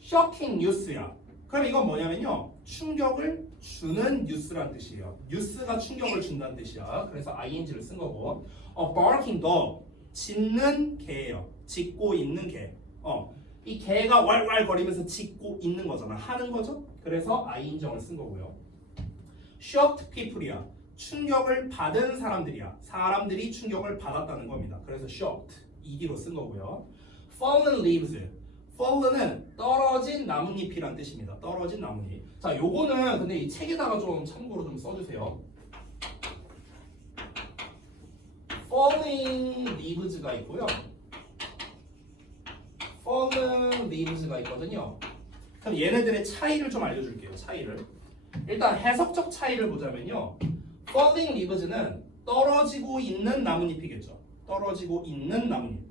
shocking news야. 그럼 이건 뭐냐면요. 충격을 주는 뉴스란 뜻이에요. 뉴스가 충격을 준다는 뜻이야. 그래서 ing를 쓴 거고. barking dog. 짖는 개예요. 짖고 있는 개. 이 개가 왈왈 거리면서 짖고 있는 거잖아. 하는 거죠. 그래서 ing을 쓴 거고요. shocked people이야. 충격을 받은 사람들이야. 사람들이 충격을 받았다는 겁니다. 그래서 shocked ed로 쓴 거고요. fallen leaves. fallen은 떨어진 나뭇잎이란 뜻입니다. 떨어진 나뭇잎. 자, 요거는 근데 이 책에다가 좀 참고로 좀 써주세요. falling leaves가 있고요. fallen leaves가 있거든요. 그럼 얘네들의 차이를 좀 알려줄게요. 차이를. 일단 해석적 차이를 보자면요. falling leaves는 떨어지고 있는 나뭇잎이겠죠. 떨어지고 있는 나뭇잎.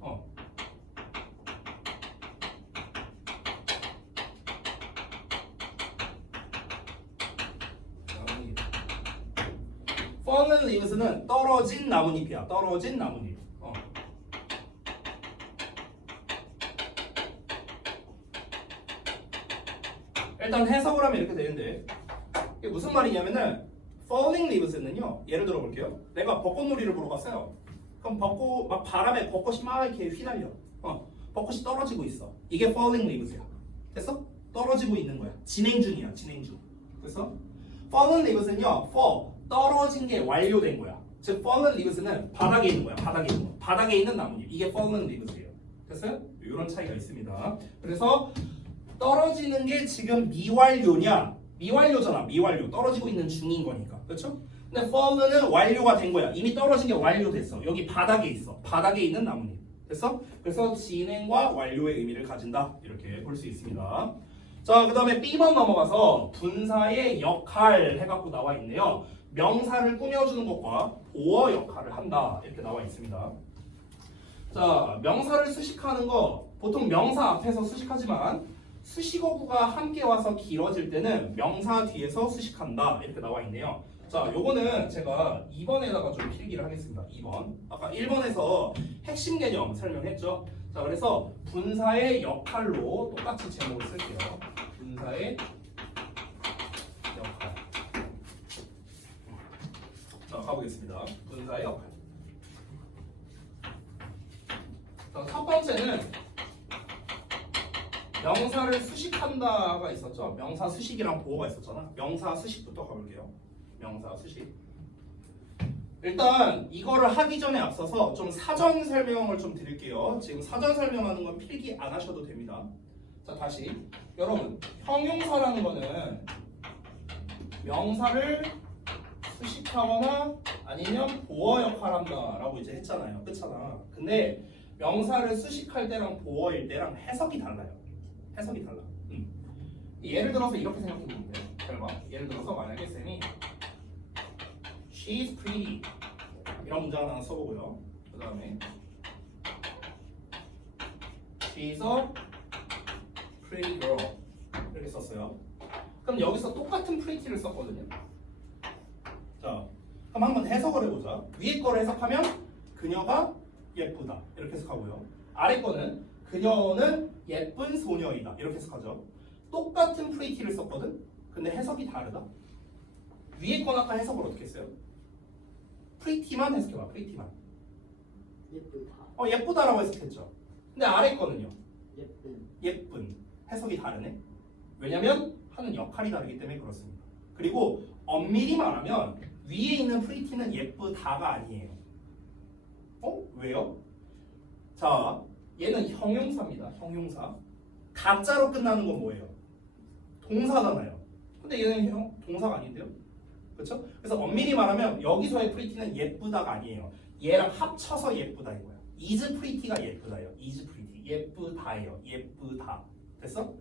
fallen leaves는 떨어진 나뭇잎이야. 떨어진 나뭇잎. 일단 해석을 하면 이렇게 되는데 이게 무슨 말이냐면은 falling leaves는요. 예를 들어 볼게요. 내가 벚꽃놀이를 보러 갔어요. 그럼 벚꽃 막 바람에 벚꽃이 막 이렇게 휘날려. 벚꽃이 떨어지고 있어. 이게 falling leaves야. 됐어? 떨어지고 있는 거야. 진행 중이야. 진행 중. 그래서 fallen leaves는요. fall 떨어진 게 완료된 거야. 즉 fallen leaves는 바닥에 있는 거야. 바닥에 있는 거. 바닥에 있는 나뭇잎. 이게 fallen leaves예요. 됐어요? 이런 차이가 있습니다. 그래서 떨어지는 게 지금 미완료냐? 미완료잖아. 미완료. 떨어지고 있는 중인 거니까. 그렇죠? 근데 fallen은 완료가 된 거야. 이미 떨어진 게 완료됐어. 여기 바닥에 있어. 바닥에 있는 나뭇잎. 됐어? 그래서 진행과 완료의 의미를 가진다. 이렇게 볼 수 있습니다. 자, 그 다음에 B번 넘어가서 분사의 역할 해갖고 나와 있네요. 명사를 꾸며주는 것과 보어 역할을 한다. 이렇게 나와 있습니다. 자, 명사를 수식하는 거 보통 명사 앞에서 수식하지만 수식어구가 함께 와서 길어질 때는 명사 뒤에서 수식한다. 이렇게 나와 있네요. 자, 요거는 제가 2번에다가 좀 필기를 하겠습니다. 2번. 아까 1번에서 핵심 개념 설명했죠. 자, 그래서 분사의 역할로 똑같이 제목을 쓸게요. 분사의 역할. 자, 가보겠습니다. 분사의 역할. 자, 첫 번째는 명사를 수식한다가 있었죠. 명사 수식이랑 보어가 있었잖아. 명사 수식부터 가볼게요. 명사 수식. 일단 이거를 하기 전에 앞서서 좀 사전 설명을 좀 드릴게요. 지금 사전 설명하는 건 필기 안 하셔도 됩니다. 자, 다시 여러분, 형용사라는 거는 명사를 수식하거나 아니면 보어 역할을 한다라고 이제 했잖아요. 그렇잖아. 근데 명사를 수식할 때랑 보어일 때랑 해석이 달라요. 해석이 달라. 예를 들어서 이렇게 생각해 보면 돼요. 잘 봐. 예를 들어서 만약에 쌤이 She's pretty 이런 문장을 하나 써보고요. 그 다음에 She's a pretty girl 이렇게 썼어요. 그럼 여기서 똑같은 pretty를 썼거든요. 자, 그럼 한번 해석을 해보자. 위에 거를 해석하면 그녀가 예쁘다 이렇게 해석하고요. 아래 거는 그녀는 예쁜 소녀이다 이렇게 해석하죠. 똑같은 pretty를 썼거든. 근데 해석이 다르다. 위에 건 아까 해석을 어떻게 했어요? pretty만 해석해봐. pretty만. 예쁘다. 예쁘다라고 해석했죠. 근데 아래 거는요? 예쁜. 예쁜. 해석이 다르네. 왜냐면 하는 역할이 다르기 때문에 그렇습니다. 그리고 엄밀히 말하면 위에 있는 pretty는 예쁘다가 아니에요. 왜요? 자, 얘는 형용사입니다. 형용사. 가짜로 끝나는 건 뭐예요? 동사잖아요. 근데 얘는 동사가 아닌데요? 그렇죠? 그래서 엄밀히 말하면 여기서의 pretty는 예쁘다가 아니에요. 얘랑 합쳐서 예쁘다 이거야. is pretty가 예쁘다예요. is pretty. 예쁘다예요. 예쁘다. 됐어?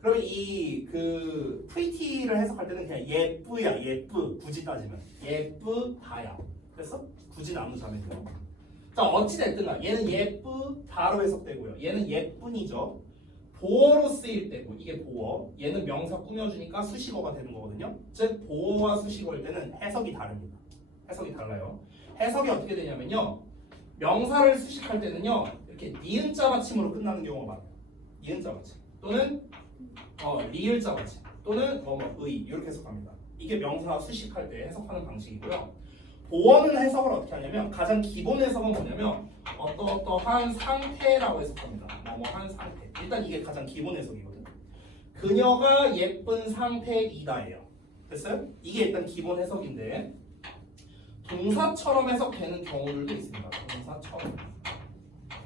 그러면 이 그 pretty를 해석할 때는 그냥 예쁘야. 예쁘. 굳이 따지면 예쁘다야. 됐어? 굳이 나누자면요. 자, 어찌 됐든 간 얘는 예쁘다로 해석되고요. 얘는 예쁜이죠. 보어로 쓰일 때고 이게 보어. 얘는 명사 꾸며주니까 수식어가 되는 거거든요. 즉 보어와 수식어일 때는 해석이 다릅니다. 해석이 달라요. 해석이 어떻게 되냐면요. 명사를 수식할 때는요. 이렇게 니은자 받침으로 끝나는 경우가 많아요. 니은자 받침 또는 리을자 받침 또는 의 이렇게 해석합니다. 이게 명사 수식할 때 해석하는 방식이고요. 보어는 해석을 어떻게 하냐면 가장 기본 해석은 뭐냐면 어떠한 상태라고 해석합니다. 뭐뭐한 상태. 일단 이게 가장 기본 해석이거든요. 그녀가 예쁜 상태이다예요. 됐어요? 이게 일단 기본 해석인데 동사처럼 해석되는 경우들도 있습니다. 동사처럼.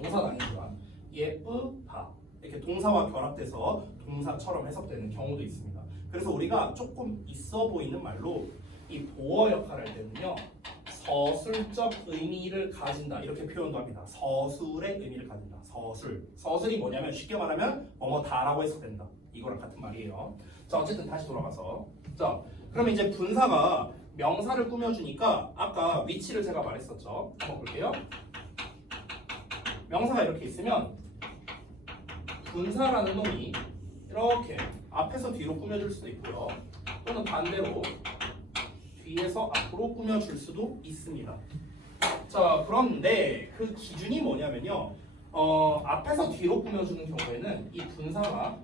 동사는 아니지만 예쁘다. 이렇게 동사와 결합돼서 동사처럼 해석되는 경우도 있습니다. 그래서 우리가 조금 있어 보이는 말로 이 보어 역할을 할 때는요. 서술적 의미를 가진다 이렇게 표현도 합니다. 서술의 의미를 가진다. 서술. 서술이 뭐냐면 쉽게 말하면 뭐뭐다라고 해석된다. 이거랑 같은 말이에요. 자 어쨌든 다시 돌아가서 자 그러면 이제 분사가 명사를 꾸며주니까 아까 위치를 제가 말했었죠. 한번 볼게요. 명사가 이렇게 있으면 분사라는 놈이 이렇게 앞에서 뒤로 꾸며줄 수도 있고요. 또는 반대로 뒤에서 앞으로 꾸며줄 수도 있습니다. 자 그런데 그 기준이 뭐냐면요. 앞에서 뒤로 꾸며주는 경우에는 이 분사가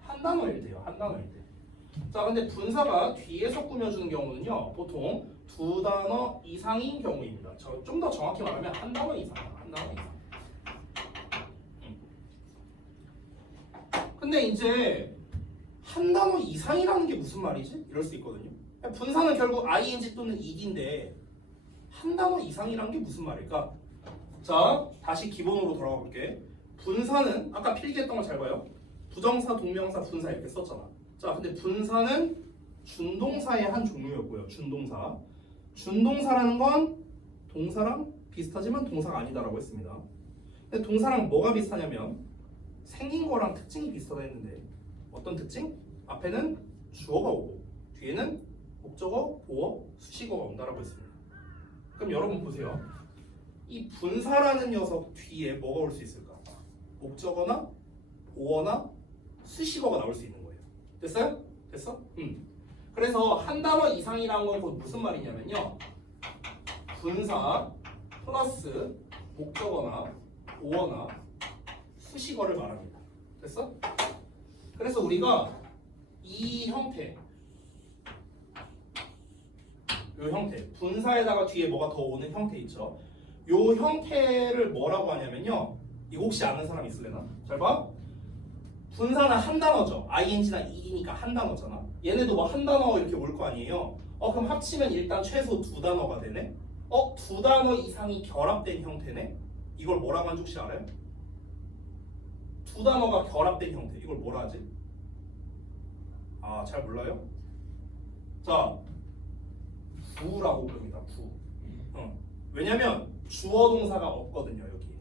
한 단어일 때요. 한 단어일 때. 자 근데 분사가 뒤에서 꾸며주는 경우는요. 보통 두 단어 이상인 경우입니다. 좀 더 정확히 말하면 한 단어 이상이에요. 한 단어 이상. 근데 이제 한 단어 이상이라는 게 무슨 말이지? 이럴 수 있거든요. 분사는 결국 ing 또는 ed인데 한 단어 이상이라는 게 무슨 말일까? 자, 다시 기본으로 돌아가 볼게. 분사는 아까 필기했던 거 잘 봐요. 부정사, 동명사, 분사 이렇게 썼잖아. 자, 근데 분사는 준동사의 한 종류였고요. 준동사. 준동사라는 건 동사랑 비슷하지만 동사가 아니다라고 했습니다. 근데 동사랑 뭐가 비슷하냐면 생긴 거랑 특징이 비슷하다 했는데 어떤 특징? 앞에는 주어가 오고 뒤에는 목적어, 보어, 수식어가 온다라고 했습니다. 그럼 여러분 보세요. 이 분사라는 녀석 뒤에 뭐가 올 수 있을까? 목적어나 보어나 수식어가 나올 수 있는 거예요. 됐어요? 됐어? 그래서 한 단어 이상이라는 건 곧 무슨 말이냐면요. 분사 플러스 목적어나 보어나 수식어를 말합니다. 됐어? 그래서 우리가 이 형태 요 형태 분사에다가 뒤에 뭐가 더 오는 형태 있죠. 요 형태를 뭐라고 하냐면요. 이거 혹시 아는 사람 있을래나? 잘 봐. 분사는 한 단어죠. ing나 ed니까 한 단어잖아. 얘네도 뭐 한 단어 이렇게 올 거 아니에요. 그럼 합치면 일단 최소 두 단어가 되네. 두 단어 이상이 결합된 형태네. 이걸 뭐라고 하는지 혹시 알아요? 두 단어가 결합된 형태. 이걸 뭐라 하지? 잘 몰라요? 자, 부라고 부릅니다. 부. 왜냐면 주어 동사가 없거든요. 여기에.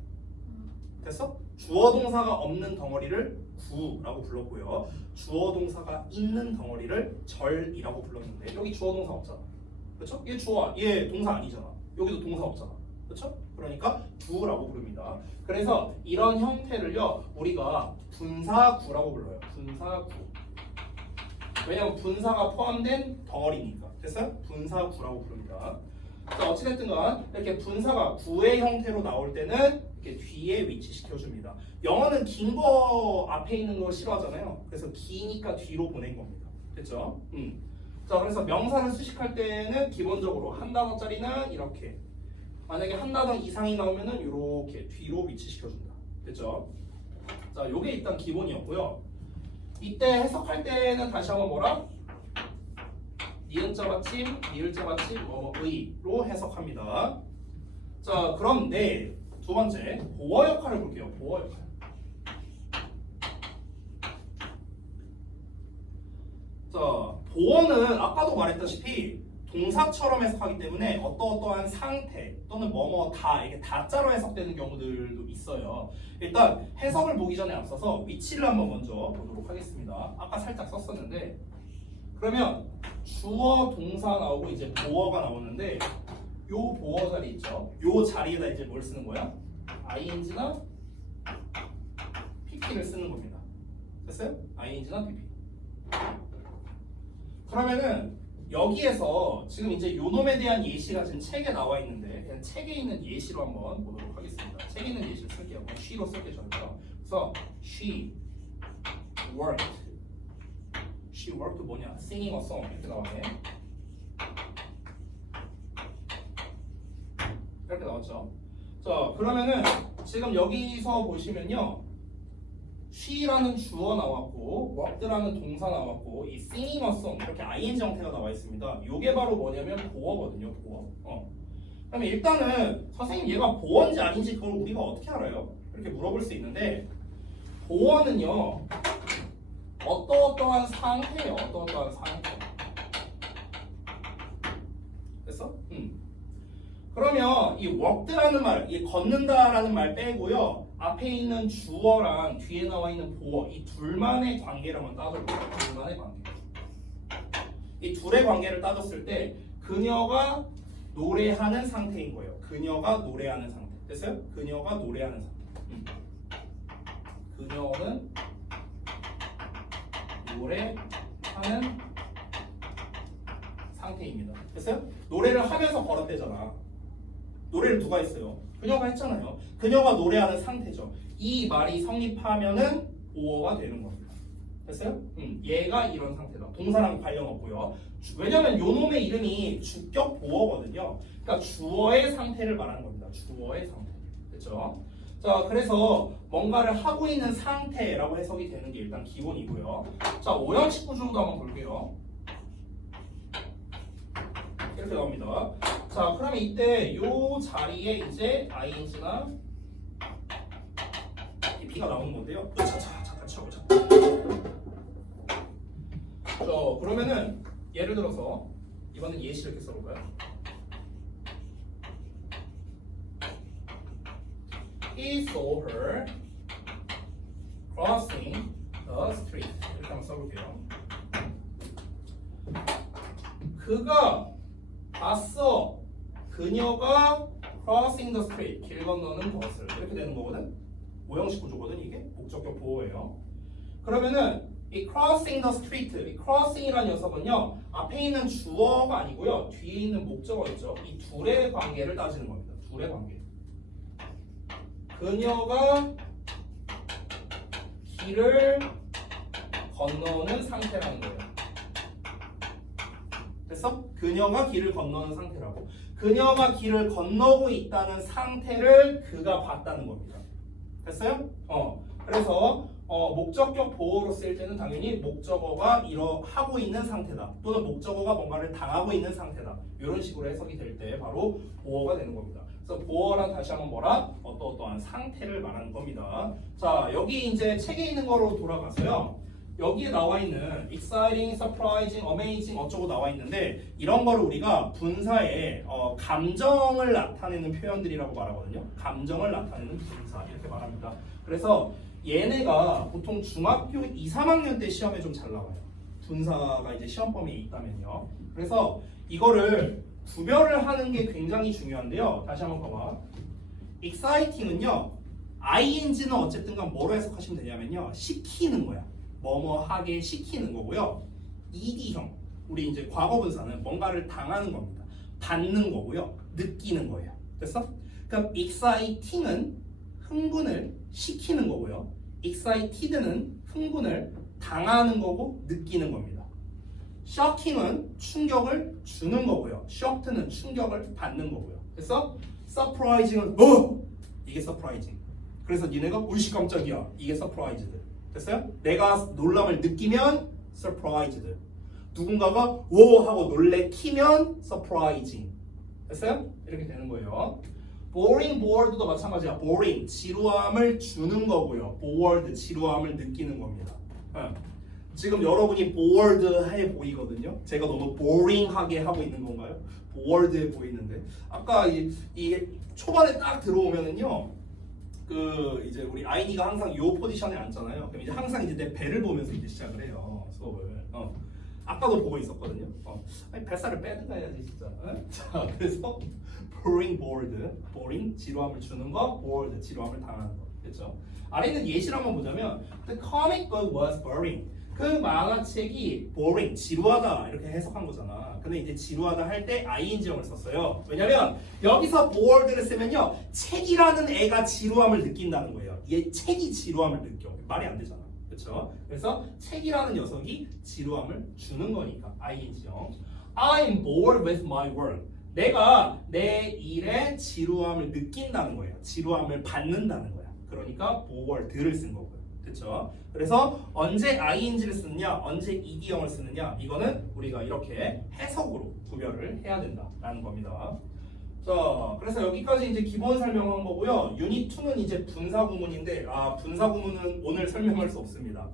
됐어? 주어 동사가 없는 덩어리를 구라고 불렀고요. 주어 동사가 있는 덩어리를 절이라고 불렀는데 여기 주어 동사 없잖아. 그렇죠? 얘 동사 아니잖아. 여기도 동사 없잖아. 그렇죠? 그러니까 구라고 부릅니다. 그래서 이런 형태를요 우리가 분사구라고 불러요. 분사구. 왜냐면 분사가 포함된 덩어리니까. 됐어요? 분사구라고 부릅니다. 자, 어찌됐든간 이렇게 분사가 구의 형태로 나올 때는 이렇게 뒤에 위치시켜줍니다. 영어는 긴 거 앞에 있는 걸 싫어하잖아요. 그래서 기니까 뒤로 보낸 겁니다. 됐죠? 자, 그래서 명사를 수식할 때는 기본적으로 한 단어짜리는 이렇게, 만약에 한 단어 이상이 나오면은 이렇게 뒤로 위치시켜준다. 됐죠? 자, 요게 일단 기본이었고요. 이때 해석할 때는 다시 한번 뭐라? 니은자 받침, 리을자 받침, 의로 해석합니다. 자, 그럼 두 번째 보어 역할을 볼게요. 보어 역할. 자, 보어는 아까도 말했다시피 동사처럼 해석하기 때문에 어떠어떠한 상태 또는 뭐뭐 다 이게 다자로 해석되는 경우들도 있어요. 일단 해석을 보기 전에 앞서서 위치를 한번 먼저 보도록 하겠습니다. 아까 살짝 썼었는데 그러면 주어 동사 나오고 이제 보어가 나오는데 요 보어 자리 있죠. 요 자리에다 이제 뭘 쓰는 거야? ing나 pp를 쓰는 겁니다. 됐어요? ing나 pp. 그러면은 여기에서 지금 이제 요놈에 대한 예시가 지금 책에 나와 있는데 그냥 책에 있는 예시로 한번 보도록 하겠습니다. 책에 있는 예시를 쓸게요. 그냥 she로 쓸게요. 저는요. 그래서 she worked. She worked 뭐냐? Singing a song 이렇게 나오네. 이렇게 나왔죠. 자 그러면은 지금 여기서 보시면요. she라는 주어 나왔고 worked라는 동사 나왔고 이 singing a song 이렇게 ing 형태가 나와 있습니다. 이게 바로 뭐냐면 보어거든요. 보어. 그러면 일단은 선생님 얘가 보어인지 아닌지 그걸 우리가 어떻게 알아요? 이렇게 물어볼 수 있는데 보어는요 어떠어떠한 상태예요. 어떠어떠한 상태. 됐어? 그러면 이 worked라는 말, 이 걷는다라는 말 빼고요. 앞에 있는 주어랑 뒤에 나와 있는 보어 이 둘만의 관계를 한번 따져볼게요. 둘만의 관계. 이 둘의 관계를 따졌을 때 그녀가 노래하는 상태인 거예요. 그녀가 노래하는 상태. 됐어요? 그녀가 노래하는 상태. 그녀는 노래하는 상태입니다. 됐어요? 노래를 하면서 걸었대잖아. 노래를 누가 했어요? 그녀가 했잖아요. 그녀가 노래하는 상태죠. 이 말이 성립하면은 보어가 되는 겁니다. 됐어요? 얘가 이런 상태다. 동사랑 관련 없고요. 왜냐면 요놈의 이름이 주격 보어거든요. 그러니까 주어의 상태를 말하는 겁니다. 주어의 상태. 됐죠? 자, 그래서 뭔가를 하고 있는 상태라고 해석이 되는 게 일단 기본이고요. 자, 5형식 구조도 한번 볼게요. 이렇게 나옵니다. 자, 그러면 이때 요 자리에 이제 ing나 b가 나오는 건데요. 잠깐 치워보자. 자, 그러면은 예를 들어서 이번엔 예시를 이렇게 써볼까요? He saw her crossing the street. 이렇게 한번 써볼게요. 그가 봤어. 그녀가 crossing the street. 길 건너는 것을. 이렇게 되는 거거든. 5형식 구조거든. 이게 목적격 보호예요. 그러면은 이 crossing the street, 이 crossing이라는 녀석은요 앞에 있는 주어가 아니고요 뒤에 있는 목적어 있죠. 이 둘의 관계를 따지는 겁니다. 둘의 관계. 그녀가 길을 건너는 상태라는 거예요. 됐어? 그녀가 길을 건너는 상태라고. 그녀가 길을 건너고 있다는 상태를 그가 봤다는 겁니다. 됐어요? 그래서 목적격 보호로 쓰일 때는 당연히 목적어가 하고 있는 상태다. 또는 목적어가 뭔가를 당하고 있는 상태다. 이런 식으로 해석이 될 때 바로 보어가 되는 겁니다. 그래서 보어란 다시 한번 뭐라? 어떠어떠한 상태를 말하는 겁니다. 자, 여기 이제 책에 있는 거로 돌아가서요. 여기에 나와 있는 exciting, surprising, amazing 어쩌고 나와 있는데 이런 거를 우리가 분사에 감정을 나타내는 표현들이라고 말하거든요. 감정을 나타내는 분사 이렇게 말합니다. 그래서 얘네가 보통 중학교 2, 3학년 때 시험에 좀 잘 나와요. 분사가 이제 시험 범위에 있다면요. 그래서 이거를 구별을 하는 게 굉장히 중요한데요. 다시 한번 봐봐. exciting은요. ing는 어쨌든 간 뭐로 해석하시면 되냐면요. 시키는 거야. 뭐뭐 하게 시키는 거고요. ed형, 우리 이제 과거분사는 뭔가를 당하는 겁니다. 받는 거고요. 느끼는 거예요. 됐어? 그럼 exciting은 흥분을 시키는 거고요. excited는 흥분을 당하는 거고 느끼는 겁니다. shocking은 충격을 주는 거고요. shocked는 충격을 받는 거고요. 됐어? surprising은 이게 surprising. 그래서 니네가 울씨 깜짝이야. 이게 surprised. 됐어요? 내가 놀람을 느끼면 surprised. 누군가가 오 하고 놀래키면 surprising. 됐어요? 이렇게 되는 거예요. boring, bored도 마찬가지야. boring, 지루함을 주는 거고요. bored, 지루함을 느끼는 겁니다. 지금 여러분이 bored해 보이거든요. 제가 너무 boring하게 하고 있는 건가요? bored해 보이는데 아까 이 초반에 딱 들어오면은요. 그 이제 우리 아이니가 항상 요 포지션에 앉잖아요. 그럼 이제 항상 이제 내 배를 보면서 이제 시작을 해요. 수업을. 아까도 보고 있었거든요. 아니 뱃살을 빼든가 해야지 진짜. 자 그래서 boring 지루함을 주는 거, bored 지루함을 당하는 거. 그렇죠? 아래 있는 예시를 한번 보자면 the comic book was boring. 그 만화책이 boring 지루하다 이렇게 해석한 거잖아. 근데 이제 지루하다 할 때 ing형을 썼어요. 왜냐면 여기서 bored를 쓰면요 책이라는 애가 지루함을 느낀다는 거예요. 얘 책이 지루함을 느껴. 말이 안 되잖아. 그렇죠? 그래서 책이라는 녀석이 지루함을 주는 거니까 ing형. I'm bored with my work. 내가 내 일에 지루함을 느낀다는 거예요. 지루함을 받는다는 거야. 그러니까 bored를 쓴 거고요. 그렇죠? 그래서 언제 ing를 쓰느냐, 언제 ed형을 쓰느냐, 이거는 우리가 이렇게 해석으로 구별을 해야 된다라는 겁니다. 자, 그래서 여기까지 이제 기본 설명한 거고요. 유닛 2는 이제 분사 구문인데, 분사 구문은 오늘 설명할 수 없습니다.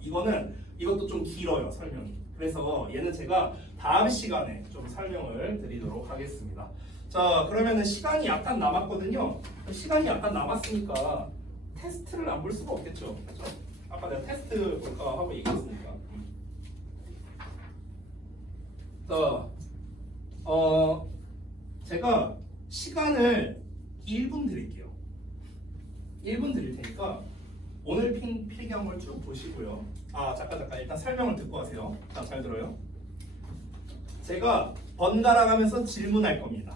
이것도 좀 길어요, 설명이. 그래서 얘는 제가 다음 시간에 좀 설명을 드리도록 하겠습니다. 자, 그러면은 시간이 약간 남았거든요. 시간이 약간 남았으니까 테스트를 안 볼 수가 없겠죠. 그렇죠? 아까 내가 테스트 볼까 하고 얘기했으니까. 자, 제가 시간을 1분 드릴게요. 1분 드릴 테니까 오늘 필기한 걸 쭉 보시고요. 잠깐 일단 설명을 듣고 하세요. 자, 잘 들어요. 제가 번갈아 가면서 질문할 겁니다.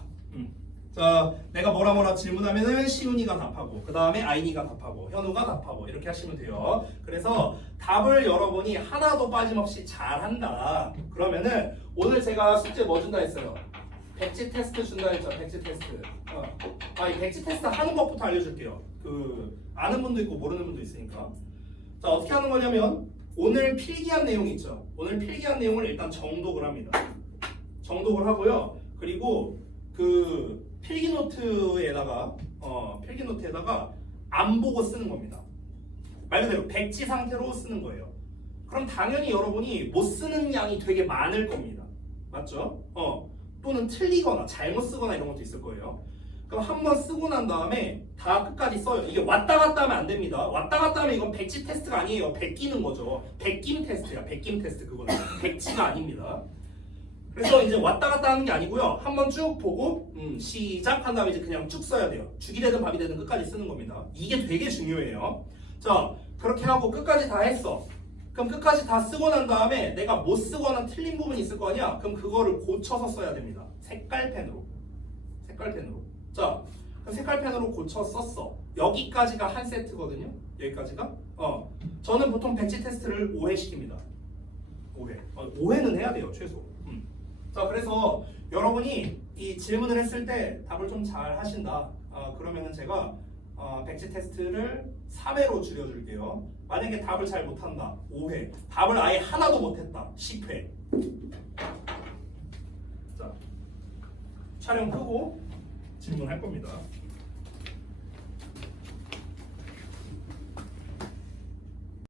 자, 내가 뭐라 질문하면은 시훈이가 답하고, 그 다음에 아이니가 답하고, 현우가 답하고 이렇게 하시면 돼요. 그래서 답을 여러분이 하나도 빠짐없이 잘한다. 그러면은 오늘 제가 숙제 뭐 준다 했어요? 백지 테스트 준다 했죠. 백지 테스트. 이 백지 테스트 하는 법부터 알려줄게요. 아는 분도 있고 모르는 분도 있으니까. 자, 어떻게 하는 거냐면 오늘 필기한 내용 있죠. 오늘 필기한 내용을 일단 정독을 합니다. 정독을 하고요. 그리고 필기노트에다가 안 보고 쓰는 겁니다. 말 그대로 백지 상태로 쓰는 거예요. 그럼 당연히 여러분이 못 쓰는 양이 되게 많을 겁니다. 맞죠? 또는 틀리거나 잘못 쓰거나 이런 것도 있을 거예요. 그럼 한번 쓰고 난 다음에 다 끝까지 써요. 이게 왔다 갔다 하면 안 됩니다. 왔다 갔다 하면 이건 백지 테스트가 아니에요. 베끼는 거죠. 베김 테스트야. 베김 테스트 그거는. 백지가 아닙니다. 그래서 이제 왔다 갔다 하는 게 아니고요. 한번 쭉 보고 시작한 다음에 이제 그냥 쭉 써야 돼요. 죽이 되든 밥이 되든 끝까지 쓰는 겁니다. 이게 되게 중요해요. 자, 그렇게 하고 끝까지 다 했어. 그럼 끝까지 다 쓰고 난 다음에 내가 못 쓰거나 틀린 부분이 있을 거 아니야? 그럼 그거를 고쳐서 써야 됩니다. 색깔펜으로. 자, 그럼 색깔펜으로 고쳐 썼어. 여기까지가 한 세트거든요. 여기까지가. 저는 보통 백지 테스트를 5회 시킵니다. 5회. 5회는 해야 돼요, 최소. 자, 그래서 여러분이 이 질문을 했을 때 답을 좀 잘 하신다. 그러면은 제가 백지 테스트를 3회로 줄여줄게요. 만약에 답을 잘 못한다. 5회. 답을 아예 하나도 못했다. 10회. 자, 촬영 끄고 질문할 겁니다.